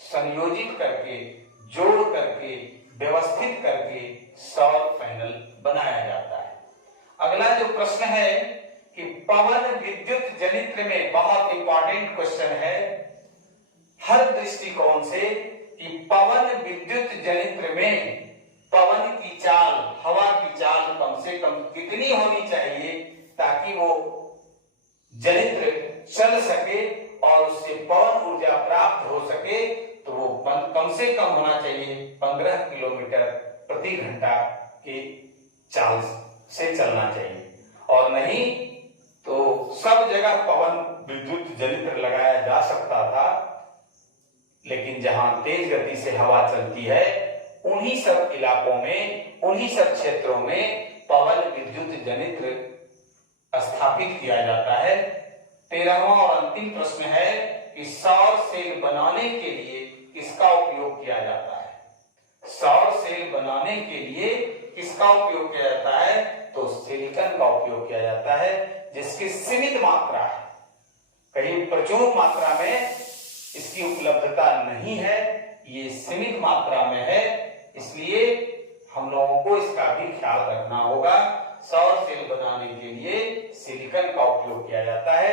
संयोजित करके, जोड़ करके, व्यवस्थित करके सौर पैनल बनाया जाता है। अगला जो प्रश्न है कि पवन विद्युत जनित्र में, बहुत इंपॉर्टेंट क्वेश्चन है हर दृष्टिकोण से, कि पवन विद्युत जनित्र में पवन की चाल, हवा की चाल कम से कम कितनी होनी चाहिए ताकि वो जनित्र चल सके और उससे पवन ऊर्जा प्राप्त हो सके? तो वो कम से कम होना चाहिए 15 किलोमीटर प्रति घंटा के चाल से चलना चाहिए, और नहीं तो सब जगह पवन विद्युत जनित्र लगाया जा सकता था, लेकिन जहां तेज गति से हवा चलती है उन्हीं सब इलाकों में, उन्हीं सब क्षेत्रों में पवन विद्युत जनित्र स्थापित किया जाता है। 13वां और अंतिम प्रश्न है कि सौर सेल बनाने के लिए किसका उपयोग किया जाता है? सौर सेल बनाने के लिए किसका उपयोग किया जाता है? तो सिलिकॉन का उपयोग किया जाता है, जिसकी सीमित मात्रा है। कहीं प्रचुर मात्रा में इसकी उपलब्धता नहीं है, ये सीमित मात्रा में है, इसलिए हम लोगों को इसका भी ख्याल रखना होगा। सौर सेल बनाने के लिए सिलिकॉन का उपयोग किया जाता है।